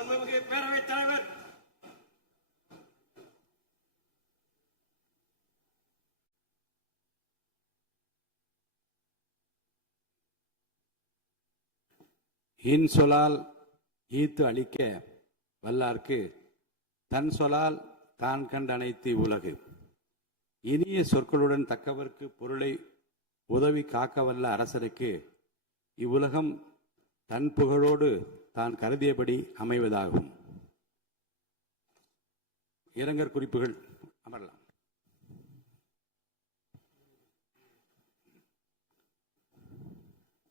மாண்புமிகு பேரவைத் தலைவர் இன்சொலால் ஈத்து அளிக்க வல்லார்க்கு தன் சொலால் தான் கண்டனைத்து உலகு. இனிய சொற்களுடன் தக்கவர்க்கு பொருளை உதவி காக்க வல்ல அரசருக்கு இவ்வுலகம் தன் புகழோடு தான் கருதியபடி அமைவதாகும். இரங்கற் குறிப்புகள் அமரலாம்.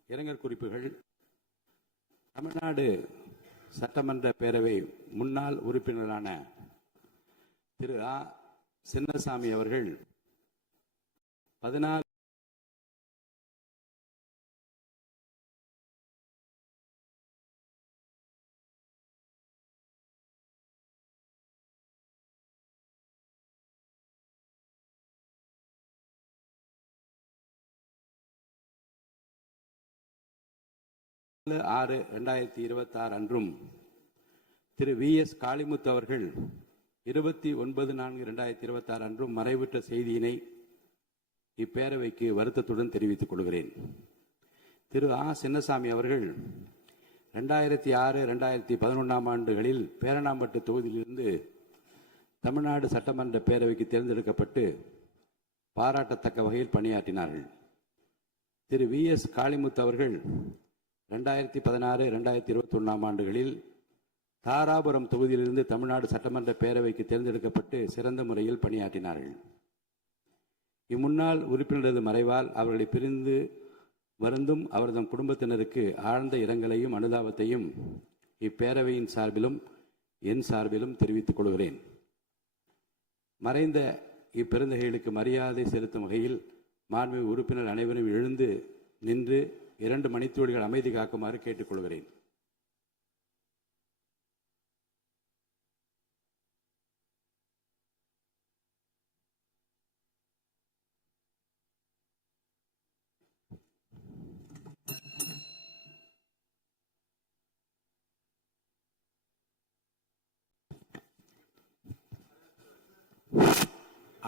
இரங்கற் குறிப்புகள். தமிழ்நாடு சட்டமன்ற பேரவை முன்னாள் உறுப்பினரான திரு ஆ. சின்னசாமி அவர்கள் 16 6/2026 அன்றும் திரு வி. எஸ். காளிமுத்து அவர்கள் 29/4/2026 அன்றும் மறைவுற்ற செய்தியினை இப்பேரவைக்கு வருத்தத்துடன் தெரிவித்துக் கொள்கிறேன். திரு ஆ. சின்னசாமி அவர்கள் 2006-2011 ஆண்டுகளில் பேரணாம்பட்டு தொகுதியிலிருந்து தமிழ்நாடு சட்டமன்ற பேரவைக்கு தேர்ந்தெடுக்கப்பட்டு பாராட்டத்தக்க வகையில் பணியாற்றினார்கள். திரு வி. எஸ். காளிமுத்து அவர்கள் 2016-2021 ஆண்டுகளில் தாராபுரம் தொகுதியிலிருந்து தமிழ்நாடு சட்டமன்ற பேரவைக்கு தேர்ந்தெடுக்கப்பட்டு சிறந்த முறையில் பணியாற்றினார்கள். இம்முன்னாள் உறுப்பினரது மறைவால் அவர்களை பிரிந்து வருந்தும் அவரது குடும்பத்தினருக்கு ஆழ்ந்த இரங்கலையும் அனுதாபத்தையும் இப்பேரவையின் சார்பிலும் என் சார்பிலும் தெரிவித்துக் கொள்கிறேன். மறைந்த இப்பெருந்தகைகளுக்கு மரியாதை செலுத்தும் வகையில் மாண்புமிகு உறுப்பினர் அனைவரும் எழுந்து நின்று 2 மணித்துளிகள் அமைதி காக்குமாறு கேட்டுக்கொள்கிறேன்.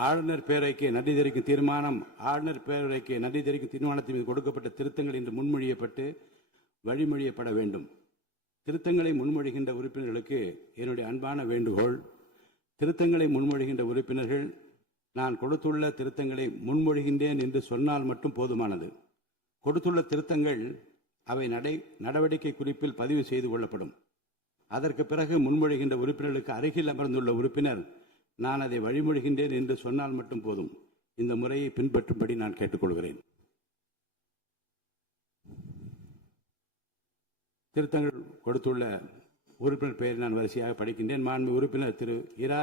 ஆளுநர் பேரவைக்கு நன்றி தெரிவிக்கும் தீர்மானம். ஆளுநர் பேரவைக்கு நன்றி தெரிவிக்கும் தீர்மானத்தின் மீது கொடுக்கப்பட்ட திருத்தங்கள் இன்று முன்மொழியப்பட்டு வழிமொழியப்பட வேண்டும். திருத்தங்களை முன்மொழிகின்ற உறுப்பினர்களுக்கு என்னுடைய அன்பான வேண்டுகோள், திருத்தங்களை முன்மொழிகின்ற உறுப்பினர்கள் நான் கொடுத்துள்ள திருத்தங்களை முன்மொழிகின்றேன் என்று சொன்னால் மட்டும் போதுமானது. கொடுத்துள்ள திருத்தங்கள் அவை நடவடிக்கை குறிப்பில் பதிவு செய்து கொள்ளப்படும். அதற்கு பிறகு முன்மொழிகின்ற உறுப்பினர்களுக்கு அருகில் அமர்ந்துள்ள உறுப்பினர் நான் அதை வழிமொழிகின்றேன் என்று சொன்னால் மட்டும் போதும். இந்த முறையை பின்பற்றும்படி நான் கேட்டுக்கொள்கிறேன். திருத்தங்கள் கொடுத்துள்ள உறுப்பினர் பெயரை நான் வரிசையாக படிக்கின்றேன். மாண்பு உறுப்பினர் திரு இரா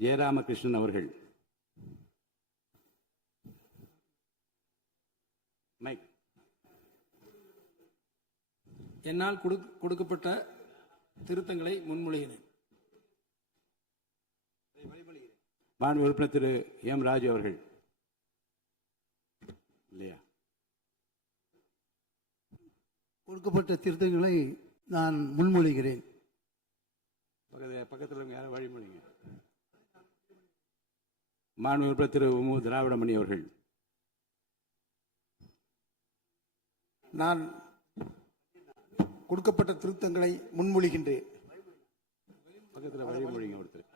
ஜெயராமகிருஷ்ணன் அவர்கள். மைக். என்னால் கொடுக்கப்பட்ட திருத்தங்களை முன்மொழிகிறேன். மாண்பு உறுப்பினர் திரு எம். ராஜு அவர்கள். இல்லையா? கொடுக்கப்பட்ட திருத்தங்களை நான் முன்மொழிகிறேன். பக்கத்தில் யாரும் வழிமொழிங்க. மாண்பு உறுப்பினர் திரு மு. திராவிடமணி அவர்கள். நான் கொடுக்கப்பட்ட திருத்தங்களை முன்மொழிகின்றேன். பக்கத்தில் வழிமொழிங்க ஒருத்தர்.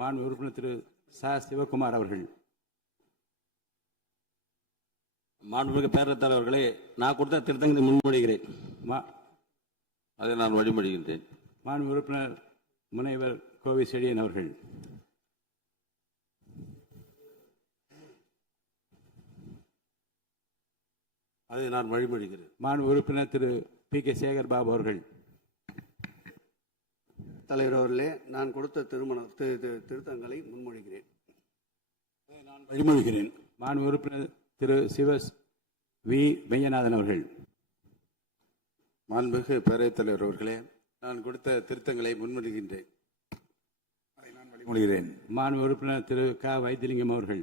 மாண்பு உறுப்பினர் திரு ச. சிவகுமார் அவர்கள். மாண்புமிகு பேரவைத் தலைவர்களே, நான் கொடுத்த திருத்தங்களை முன்மொழிகிறேன். அதை நான் வழிமொழிகின்றேன். மாண்பு உறுப்பினர் முனைவர் கோவை செழியன் அவர்கள். அதை நான் வழிமொழிகிறேன். மாண்பு உறுப்பினர் திரு பி. கே. சேகர் பாபு அவர்கள். தலைவர் அவர்களே, நான் கொடுத்த திருத்தங்களை முன்மொழிகிறேன். நான் வழிமொழிகிறேன். மாண்பு உறுப்பினர் திரு சிவஸ் வி. மெய்யநாதன் அவர்கள். மாண்புமிகு பேரவைத் தலைவர் அவர்களே, நான் கொடுத்த திருத்தங்களை முன்மொழிகின்றேன். அதை நான் வழிமொழிகிறேன். மாண்பு உறுப்பினர் திரு க. வைத்திலிங்கம் அவர்கள்.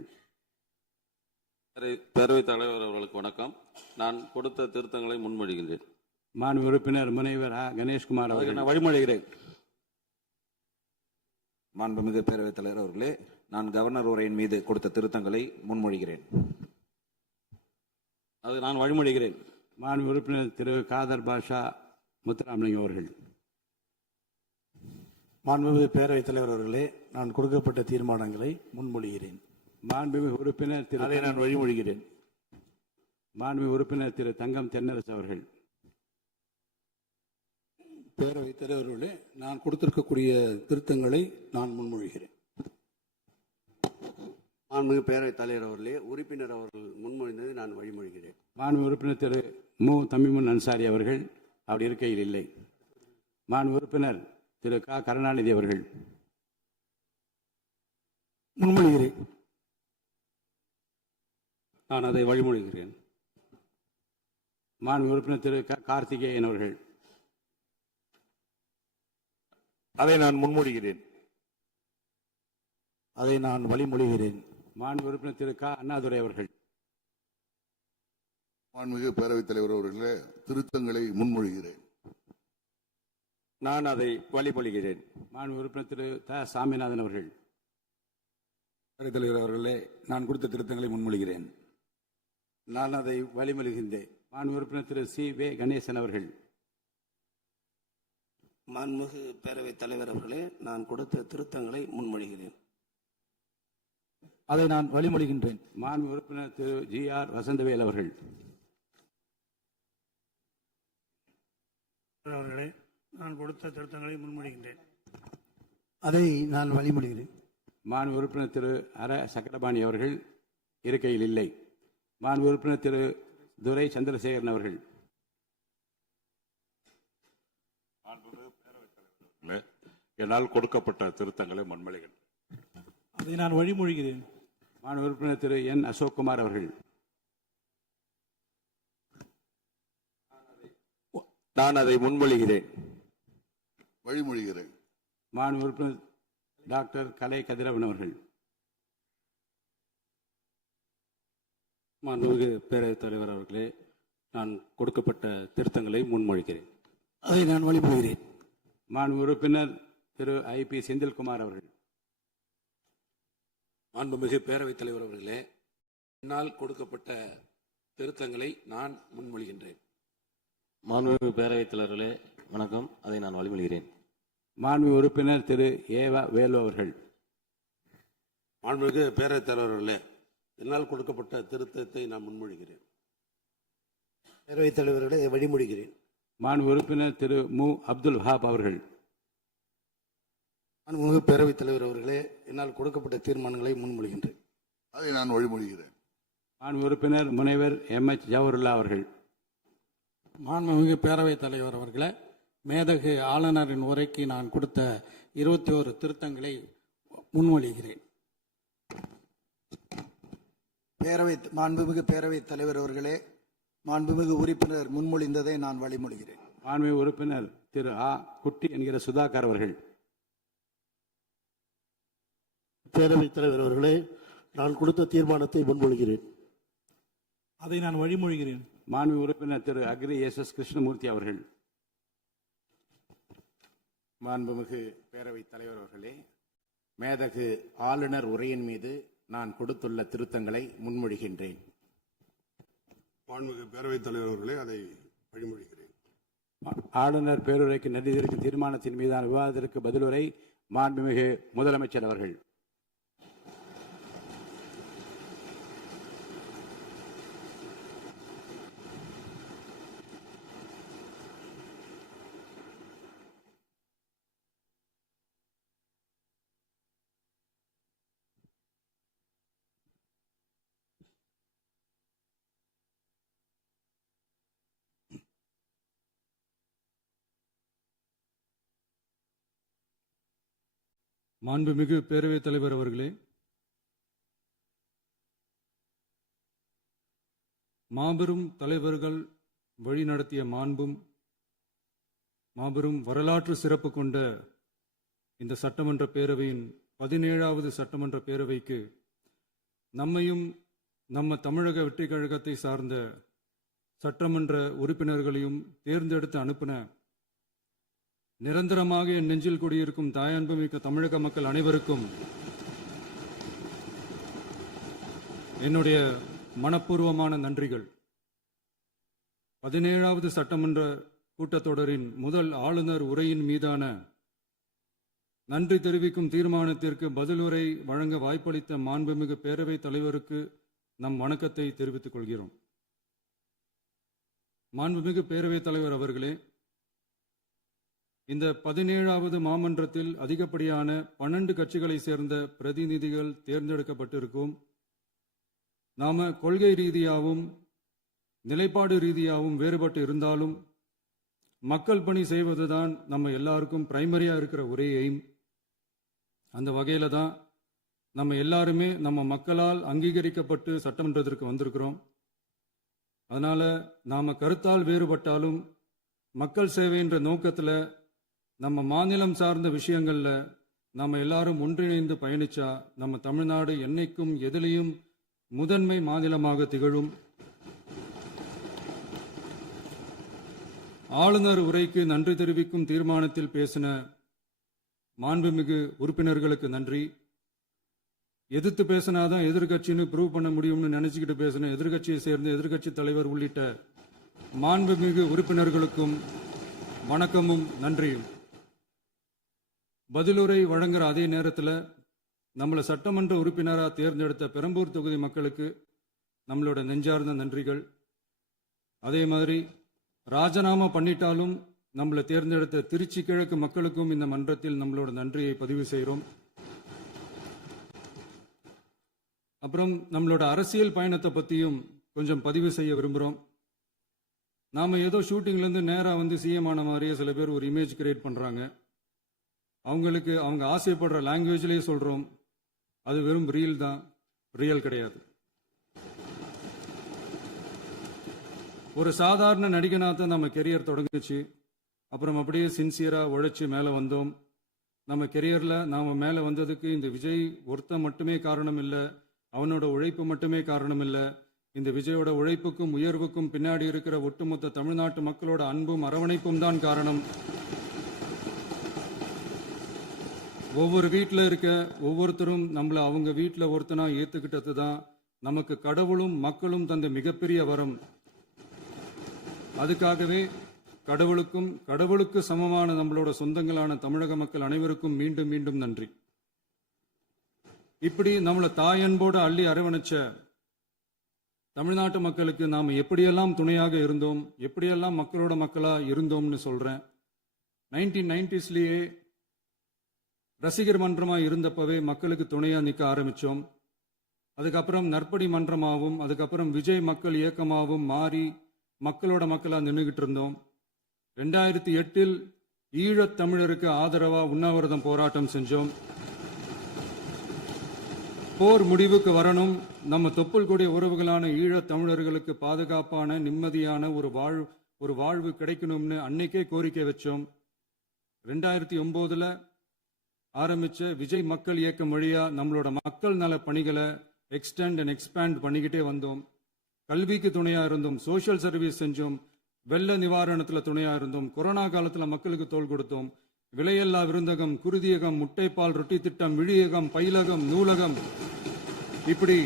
பேரவைத் தலைவர் அவர்களுக்கு வணக்கம். நான் கொடுத்த திருத்தங்களை முன்மொழிகின்றேன். மாண்பு உறுப்பினர் முனைவர் ஆ. கணேஷ்குமார் அதுக்கு அவர்கள். நான் வழிமொழிகிறேன். மாண்புமிகு பேரவைத் தலைவர் அவர்களே, நான் கவர்னர் உரையின் மீது கொடுத்த திருத்தங்களை முன்மொழிகிறேன். அது நான் வழிமொழிகிறேன். மாண்பு உறுப்பினர் திரு காதர் பாஷா முத்துராமலிங்கம் அவர்கள். மாண்புமிகு பேரவைத் தலைவர் அவர்களே, நான் கொடுக்கப்பட்ட தீர்மானங்களை முன்மொழிகிறேன். மாண்புமிகு உறுப்பினர் திரு அதை நான் வழிமொழிகிறேன். மாண்புமிகு உறுப்பினர் திரு தங்கம் தென்னரசு அவர்கள். பேரவைத் தலைவர்களே, நான் கொடுத்திருக்கக்கூடிய திருத்தங்களை நான் முன்மொழிகிறேன். மாண்புமிகு பேரவைத் தலைவர் அவர்களே, உறுப்பினர் அவர்கள் முன்மொழிந்ததை நான் வழிமொழிகிறேன். மாண்பு உறுப்பினர் திரு மு. தமிமுன் அன்சாரி அவர்கள் அப்படி இருக்கையில் இல்லை. மாண்பு உறுப்பினர் திரு க. கருணாநிதி அவர்கள். முன்மொழிகிறேன். நான் அதை வழிமொழிகிறேன். மாண்பு உறுப்பினர் திரு க. கார்த்திகேயன் அவர்கள். அதை நான் முன்மொழிகிறேன். அதை நான் வழிமொழிகிறேன். மாண்பு உறுப்பினர் திரு க. அண்ணாதுரை அவர்கள். மாண்புமிகு பேரவைத் தலைவர் அவர்களே, திருத்தங்களை முன்மொழிகிறேன். நான் அதை வழிமொழிகிறேன். மாண்பு உறுப்பினர் திரு த. சாமிநாதன் அவர்கள். பேரவைத் தலைவர் அவர்களே, நான் கொடுத்த திருத்தங்களை முன்மொழிகிறேன். நான் அதை வழிமொழிகின்றேன். மாண்பு உறுப்பினர் திரு சி. வே. கணேசன் அவர்கள். மாண்புமிகு பேரவைத் தலைவர் அவர்களே, நான் கொடுத்த திருத்தங்களை முன்மொழிகிறேன். அதை நான் வழிமொழிகின்றேன். மாண்பு உறுப்பினர் திரு ஜி. ஆர். வசந்தவேல் அவர்கள். அவர்களே, நான் கொடுத்த திருத்தங்களை முன்மொழிகின்றேன். அதை நான் வழிமொழிகிறேன். மாண்பு உறுப்பினர் திரு அர. சக்கரபாணி அவர்கள் இருக்கையில் இல்லை. மாண்பு உறுப்பினர் திரு துரை சந்திரசேகரன் அவர்கள். என்னால் கொடுக்கப்பட்ட திருத்தங்களை முன்மொழிகிறேன். அதை நான் வழிமொழிகிறேன். மாண்பு உறுப்பினர் திரு என். அசோக்குமார் அவர்கள். நான் அதை முன்மொழிகிறேன். வழிமொழிகிறேன். மாண்பு உறுப்பினர் டாக்டர் கலை கதிரவன் அவர்கள். மாண்புமிகு பேரவைத் தலைவர் அவர்களே, நான் கொடுக்கப்பட்ட திருத்தங்களை முன்மொழிகிறேன். அதை நான் வழிமொழிகிறேன். மாண்பு உறுப்பினர் திரு ஐ. பி. செந்தில்குமார் அவர்கள். மாண்புமிகு பேரவைத் தலைவர் அவர்களே, என்னால் கொடுக்கப்பட்ட திருத்தங்களை நான் முன்மொழிகின்றேன். மாண்புமிகு பேரவைத் தலைவர்களே, வணக்கம். அதை நான் வழிமொழிகிறேன். மாண்பு உறுப்பினர் திரு ஏவ வேலு அவர்கள். மாண்புமிகு பேரவைத் தலைவர்களே, என்னால் கொடுக்கப்பட்ட திருத்தத்தை நான் முன்மொழிகிறேன். பேரவைத் தலைவர்களே, வழிமொழிகிறேன். மாண்பு உறுப்பினர் திரு மு. அப்துல் வஹாப் அவர்கள். மாண்புமிகு பேரவைத் தலைவர் அவர்களே, என்னால் கொடுக்கப்பட்ட தீர்மானங்களை முன்மொழிகின்றேன். அதை நான் வழிமொழிகிறேன். மாண்பு உறுப்பினர் முனைவர் எம். எச். ஜவஹர்லா அவர்கள். மாண்புமிகு பேரவைத் தலைவர் அவர்களே, மேதகு ஆளுநரின் உரைக்கு நான் கொடுத்த 21 திருத்தங்களை முன்மொழிகிறேன். மாண்புமிகு பேரவைத் தலைவர் அவர்களே, மாண்புமிகு உறுப்பினர் முன்மொழிந்ததை நான் வழிமொழிகிறேன். மாண்புமிகு உறுப்பினர் திரு ஆ. குட்டி என்கிற சுதாகர் அவர்கள். பேரவைத் தலைவர் அவர்களே, நான் கொடுத்த தீர்மானத்தை முன்மொழிகிறேன். அதை நான் வழிமொழிகிறேன். மாண்புமிகு உறுப்பினர் திரு அக்ரி எஸ். கிருஷ்ணமூர்த்தி அவர்கள். மாண்புமிகு பேரவைத் தலைவர் அவர்களே, மேதகு ஆளுநர் உரையின் மீது நான் கொடுத்துள்ள திருத்தங்களை முன்மொழிகின்றேன். மாண்புமிகு பேரவைத் தலைவர் அவர்களே, அதை வழிமொழிகிறேன். ஆளுநர் பேருரைக்கு நன்றி தெரிவிக்கும் தீர்மானத்தின் மீதான விவாதத்திற்கு பதிலுரை மாண்புமிகு முதலமைச்சர் அவர்கள். மாண்புமிகு பேரவைத் தலைவர் அவர்களே, மாபெரும் தலைவர்கள் வழிநடத்திய மாண்பும் மாபெரும் வரலாற்று சிறப்பு கொண்ட இந்த சட்டமன்ற பேரவையின் 17வது சட்டமன்ற பேரவைக்கு நம்மையும் நம்ம தமிழக வெற்றிக் கழகத்தை சார்ந்த சட்டமன்ற உறுப்பினர்களையும் தேர்ந்தெடுத்து அனுப்பின நிரந்தரமாக என் நெஞ்சில் குடியிருக்கும் தாயன்புமிக்க தமிழக மக்கள் அனைவருக்கும் என்னுடைய மனப்பூர்வமான நன்றிகள். 17வது சட்டமன்ற கூட்டத்தொடரின் முதல் ஆளுநர் உரையின் மீதான நன்றி தெரிவிக்கும் தீர்மானத்திற்கு பதிலுரை வழங்க வாய்ப்பளித்த மாண்புமிகு பேரவைத் தலைவருக்கு நம் வணக்கத்தை தெரிவித்துக் கொள்கிறோம். மாண்புமிகு பேரவைத் தலைவர் அவர்களே, இந்த 17வது மாமன்றத்தில் அதிகப்படியான 12 கட்சிகளை சேர்ந்த பிரதிநிதிகள் தேர்ந்தெடுக்கப்பட்டிருக்கும். நாம கொள்கை ரீதியாகவும் நிலைப்பாடு ரீதியாகவும் வேறுபட்டு இருந்தாலும் மக்கள் பணி செய்வதுதான் நம்ம எல்லாருக்கும் பிரைமரியா இருக்கிற ஒரே எய்ம். அந்த வகையில தான் நம்ம எல்லாருமே நம்ம மக்களால் அங்கீகரிக்கப்பட்டு சட்டமன்றத்திற்கு வந்திருக்கிறோம். அதனால நாம கருத்தால் வேறுபட்டாலும் மக்கள் சேவை என்ற நோக்கத்தில் நம்ம மாநிலம் சார்ந்த விஷயங்கள்ல நம்ம எல்லாரும் ஒன்றிணைந்து பயணிச்சா நம்ம தமிழ்நாடு என்னைக்கும் எதிலையும் முதன்மை மாநிலமாக திகழும். ஆளுநர் உரைக்கு நன்றி தெரிவிக்கும் தீர்மானத்தில் பேசின மாண்புமிகு உறுப்பினர்களுக்கு நன்றி. எதிர்த்து பேசினாதான் எதிர்கட்சின்னு ப்ரூவ் பண்ண முடியும்னு நினைச்சுக்கிட்டு பேசின எதிர்கட்சியை சேர்ந்த எதிர்கட்சி தலைவர் உள்ளிட்ட மாண்புமிகு உறுப்பினர்களுக்கும் வணக்கமும் நன்றியும். பதிலுரை வழங்குற அதே நேரத்தில் நம்மளை சட்டமன்ற உறுப்பினராக தேர்ந்தெடுத்த பெரம்பூர் தொகுதி மக்களுக்கு நம்மளோட நெஞ்சார்ந்த நன்றிகள். அதே மாதிரி ராஜினாமா பண்ணிட்டாலும் நம்மளை தேர்ந்தெடுத்த திருச்சி கிழக்கு மக்களுக்கும் இந்த மன்றத்தில் நம்மளோட நன்றியை பதிவு செய்கிறோம். அப்புறம் நம்மளோட அரசியல் பயணத்தை பற்றியும் கொஞ்சம் பதிவு செய்ய விரும்புகிறோம். நாம் ஏதோ ஷூட்டிங்லேருந்து நேராக வந்து சிஎம் ஆன மாதிரியே சில பேர் ஒரு இமேஜ் கிரியேட் பண்ணுறாங்க. அவங்களுக்கு அவங்க ஆசைப்படுற லாங்குவேஜ்லேயே சொல்கிறோம், அது வெறும் ரீல் தான், ரியல் கிடையாது. ஒரு சாதாரண நடிகனாக தான் நம்ம கெரியர் தொடங்குச்சு. அப்புறம் அப்படியே சின்சியராக உழைச்சி மேலே வந்தோம். நம்ம கெரியரில் நாம் மேலே வந்ததுக்கு இந்த விஜய் ஒருத்தன் மட்டுமே காரணம் இல்லை, அவனோட உழைப்பு மட்டுமே காரணம் இல்லை. இந்த விஜயோட உழைப்புக்கும் உயர்வுக்கும் பின்னாடி இருக்கிற ஒட்டுமொத்த தமிழ்நாட்டு மக்களோட அன்பும் அரவணைப்பும் தான் காரணம். ஒவ்வொரு வீட்டில் இருக்க ஒவ்வொருத்தரும் நம்மளை அவங்க வீட்டில் ஒருத்தனா ஏற்றுக்கிட்டது தான் நமக்கு கடவுளும் மக்களும் தந்த மிகப்பெரிய வரம். அதுக்காகவே கடவுளுக்கு சமமான நம்மளோட சொந்தங்களான தமிழக மக்கள் அனைவருக்கும் மீண்டும் மீண்டும் நன்றி. இப்படி நம்மளை தாயன்போடு அள்ளி அரவணைச்ச தமிழ்நாட்டு மக்களுக்கு நாம் எப்படியெல்லாம் துணையாக இருந்தோம், எப்படியெல்லாம் மக்களோட மக்களா இருந்தோம்னு சொல்றேன். 1990ஸ்லயே ரசிகர் மன்றமா இருந்தப்பவே மக்களுக்கு துணையா நிற்க ஆரம்பிச்சோம். அதுக்கப்புறம் நற்படி மன்றமாகவும் அதுக்கப்புறம் விஜய் மக்கள் இயக்கமாகவும் மாறி மக்களோட மக்களா நின்றுகிட்டு இருந்தோம். 2008 ஈழத் தமிழருக்கு ஆதரவா உண்ணாவிரதம் போராட்டம் செஞ்சோம். போர் முடிவுக்கு வரணும், நம்ம தொப்புள் கொடிய உறவுகளான ஈழத் தமிழர்களுக்கு பாதுகாப்பான நிம்மதியான ஒரு வாழ்வு கிடைக்கணும்னு அன்னைக்கே கோரிக்கை வச்சோம். 2009 ஆரம்பிச்ச விஜய் மக்கள் இயக்கம் வழியா நம்மளோட மக்கள் நல பணிகளை எக்ஸ்டெண்ட் அண்ட் எக்ஸ்பேண்ட் பண்ணிக்கிட்டே வந்தோம். கல்விக்கு துணையா இருந்தோம், சோஷியல் சர்வீஸ் செஞ்சோம், வெள்ள நிவாரணத்துல துணையா இருந்தோம், கொரோனா காலத்துல மக்களுக்கு தோள் கொடுத்தோம். விலையில்லா விருந்தகம், குருதியகம், முட்டைப்பால் ரொட்டி திட்டம், விழியகம், பயிலகம், நூலகம், இப்படி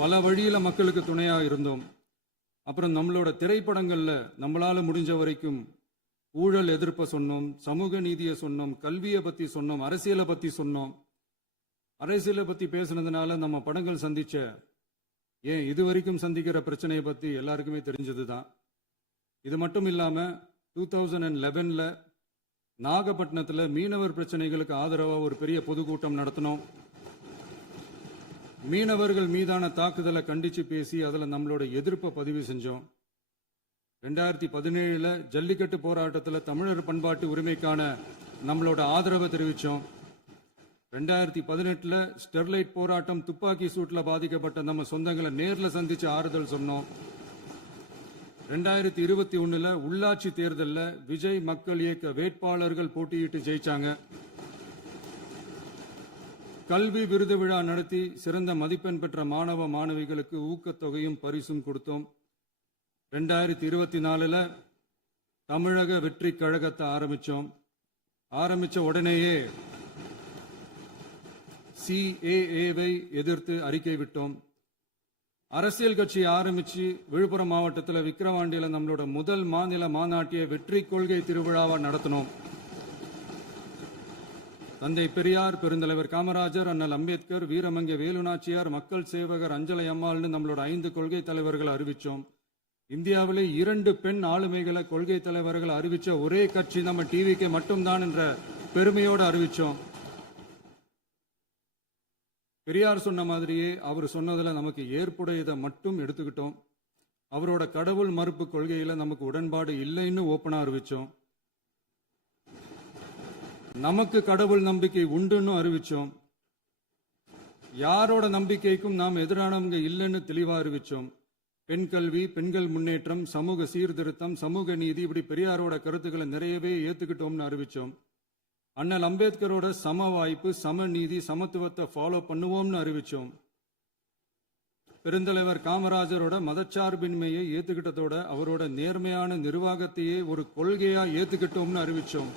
பல வழியில மக்களுக்கு துணையா இருந்தோம். அப்புறம் நம்மளோட திரைப்படங்கள்ல நம்மளால முடிஞ்ச வரைக்கும் ஊழல் எதிர்ப்பை சொன்னோம், சமூக நீதியை சொன்னோம், கல்வியை பத்தி சொன்னோம், அரசியலை பத்தி சொன்னோம். அரசியலை பத்தி பேசுனதுனால நம்ம படங்கள் சந்திச்ச இதுவரைக்கும் சந்திக்கிற பிரச்சனையை பத்தி எல்லாருக்குமே தெரிஞ்சதுதான். இது மட்டும் இல்லாம 2011 நாகப்பட்டினத்துல மீனவர் பிரச்சனைகளுக்கு ஆதரவா ஒரு பெரிய பொதுக்கூட்டம் நடத்தினோம். மீனவர்கள் மீதான தாக்குதலை கண்டிச்சு பேசி அதுல நம்மளோட எதிர்ப்பை பதிவு செஞ்சோம். 2017 ஜல்லிக்கட்டு போராட்டத்தில் தமிழர் பண்பாட்டு உரிமைக்கான நம்மளோட ஆதரவை தெரிவித்தோம். 2018 ஸ்டெர்லைட் போராட்டம், துப்பாக்கி சூட்ல பாதிக்கப்பட்ட நம்ம சொந்தங்களை நேர்ல சந்திச்சு ஆறுதல் சொன்னோம். 2021 உள்ளாட்சி தேர்தலில் விஜய் மக்கள் இயக்க வேட்பாளர்கள் போட்டியிட்டு ஜெயிச்சாங்க. கல்வி விருது விழா நடத்தி சிறந்த மதிப்பெண் பெற்ற மாணவ மாணவிகளுக்கு ஊக்கத்தொகையும் பரிசும் கொடுத்தோம். 2024 தமிழக வெற்றி கழகத்தை ஆரம்பிச்ச உடனேயே CAA-வை எதிர்த்து அறிக்கை விட்டோம். அரசியல் கட்சி ஆரம்பிச்சு விழுப்புரம் மாவட்டத்தில் விக்கிரவாண்டியில நம்மளோட முதல் மாநில மாநாட்டிய வெற்றி கொள்கை திருவிழாவை நடத்தினோம். தந்தை பெரியார், பெருந்தலைவர் காமராஜர், அண்ணல் அம்பேத்கர், வீரமங்கை வேலுநாச்சியார், மக்கள் சேவகர் அஞ்சலை அம்மாள்னு நம்மளோட 5 கொள்கை தலைவர்கள் அறிவிச்சோம். இந்தியாவிலே 2 பெண் ஆளுமைகளை கொள்கை தலைவர்கள் அறிவிச்ச ஒரே கட்சி நம்ம டிவிக்கு மட்டும்தான் என்ற பெருமையோடு அறிவிச்சோம். பெரியார் சொன்ன மாதிரியே அவர் சொன்னதுல நமக்கு ஏற்புடையதை மட்டும் எடுத்துக்கிட்டோம். அவரோட கடவுள் மறுப்பு கொள்கையில நமக்கு உடன்பாடு இல்லைன்னு ஓப்பனா அறிவிச்சோம். நமக்கு கடவுள் நம்பிக்கை உண்டுன்னு அறிவிச்சோம். யாரோட நம்பிக்கைக்கும் நாம் எதிரானவங்க இல்லைன்னு தெளிவா அறிவிச்சோம். பெண் கல்வி, பெண்கள் முன்னேற்றம், சமூக சீர்திருத்தம், சமூக நீதி, இப்படி பெரியாரோட கருத்துக்களை நிறையவே ஏத்துக்கிட்டோம்னு அறிவிச்சோம். அண்ணல் அம்பேத்கரோட சம வாய்ப்பு, சமநீதி, சமத்துவத்தை ஃபாலோ பண்ணுவோம்னு அறிவிச்சோம். பெருந்தலைவர் காமராஜரோட மதச்சார்பின்மையை ஏத்துக்கிட்டதோட அவரோட நேர்மையான நிர்வாகத்தையே ஒரு கொள்கையா ஏத்துக்கிட்டோம்னு அறிவிச்சோம்.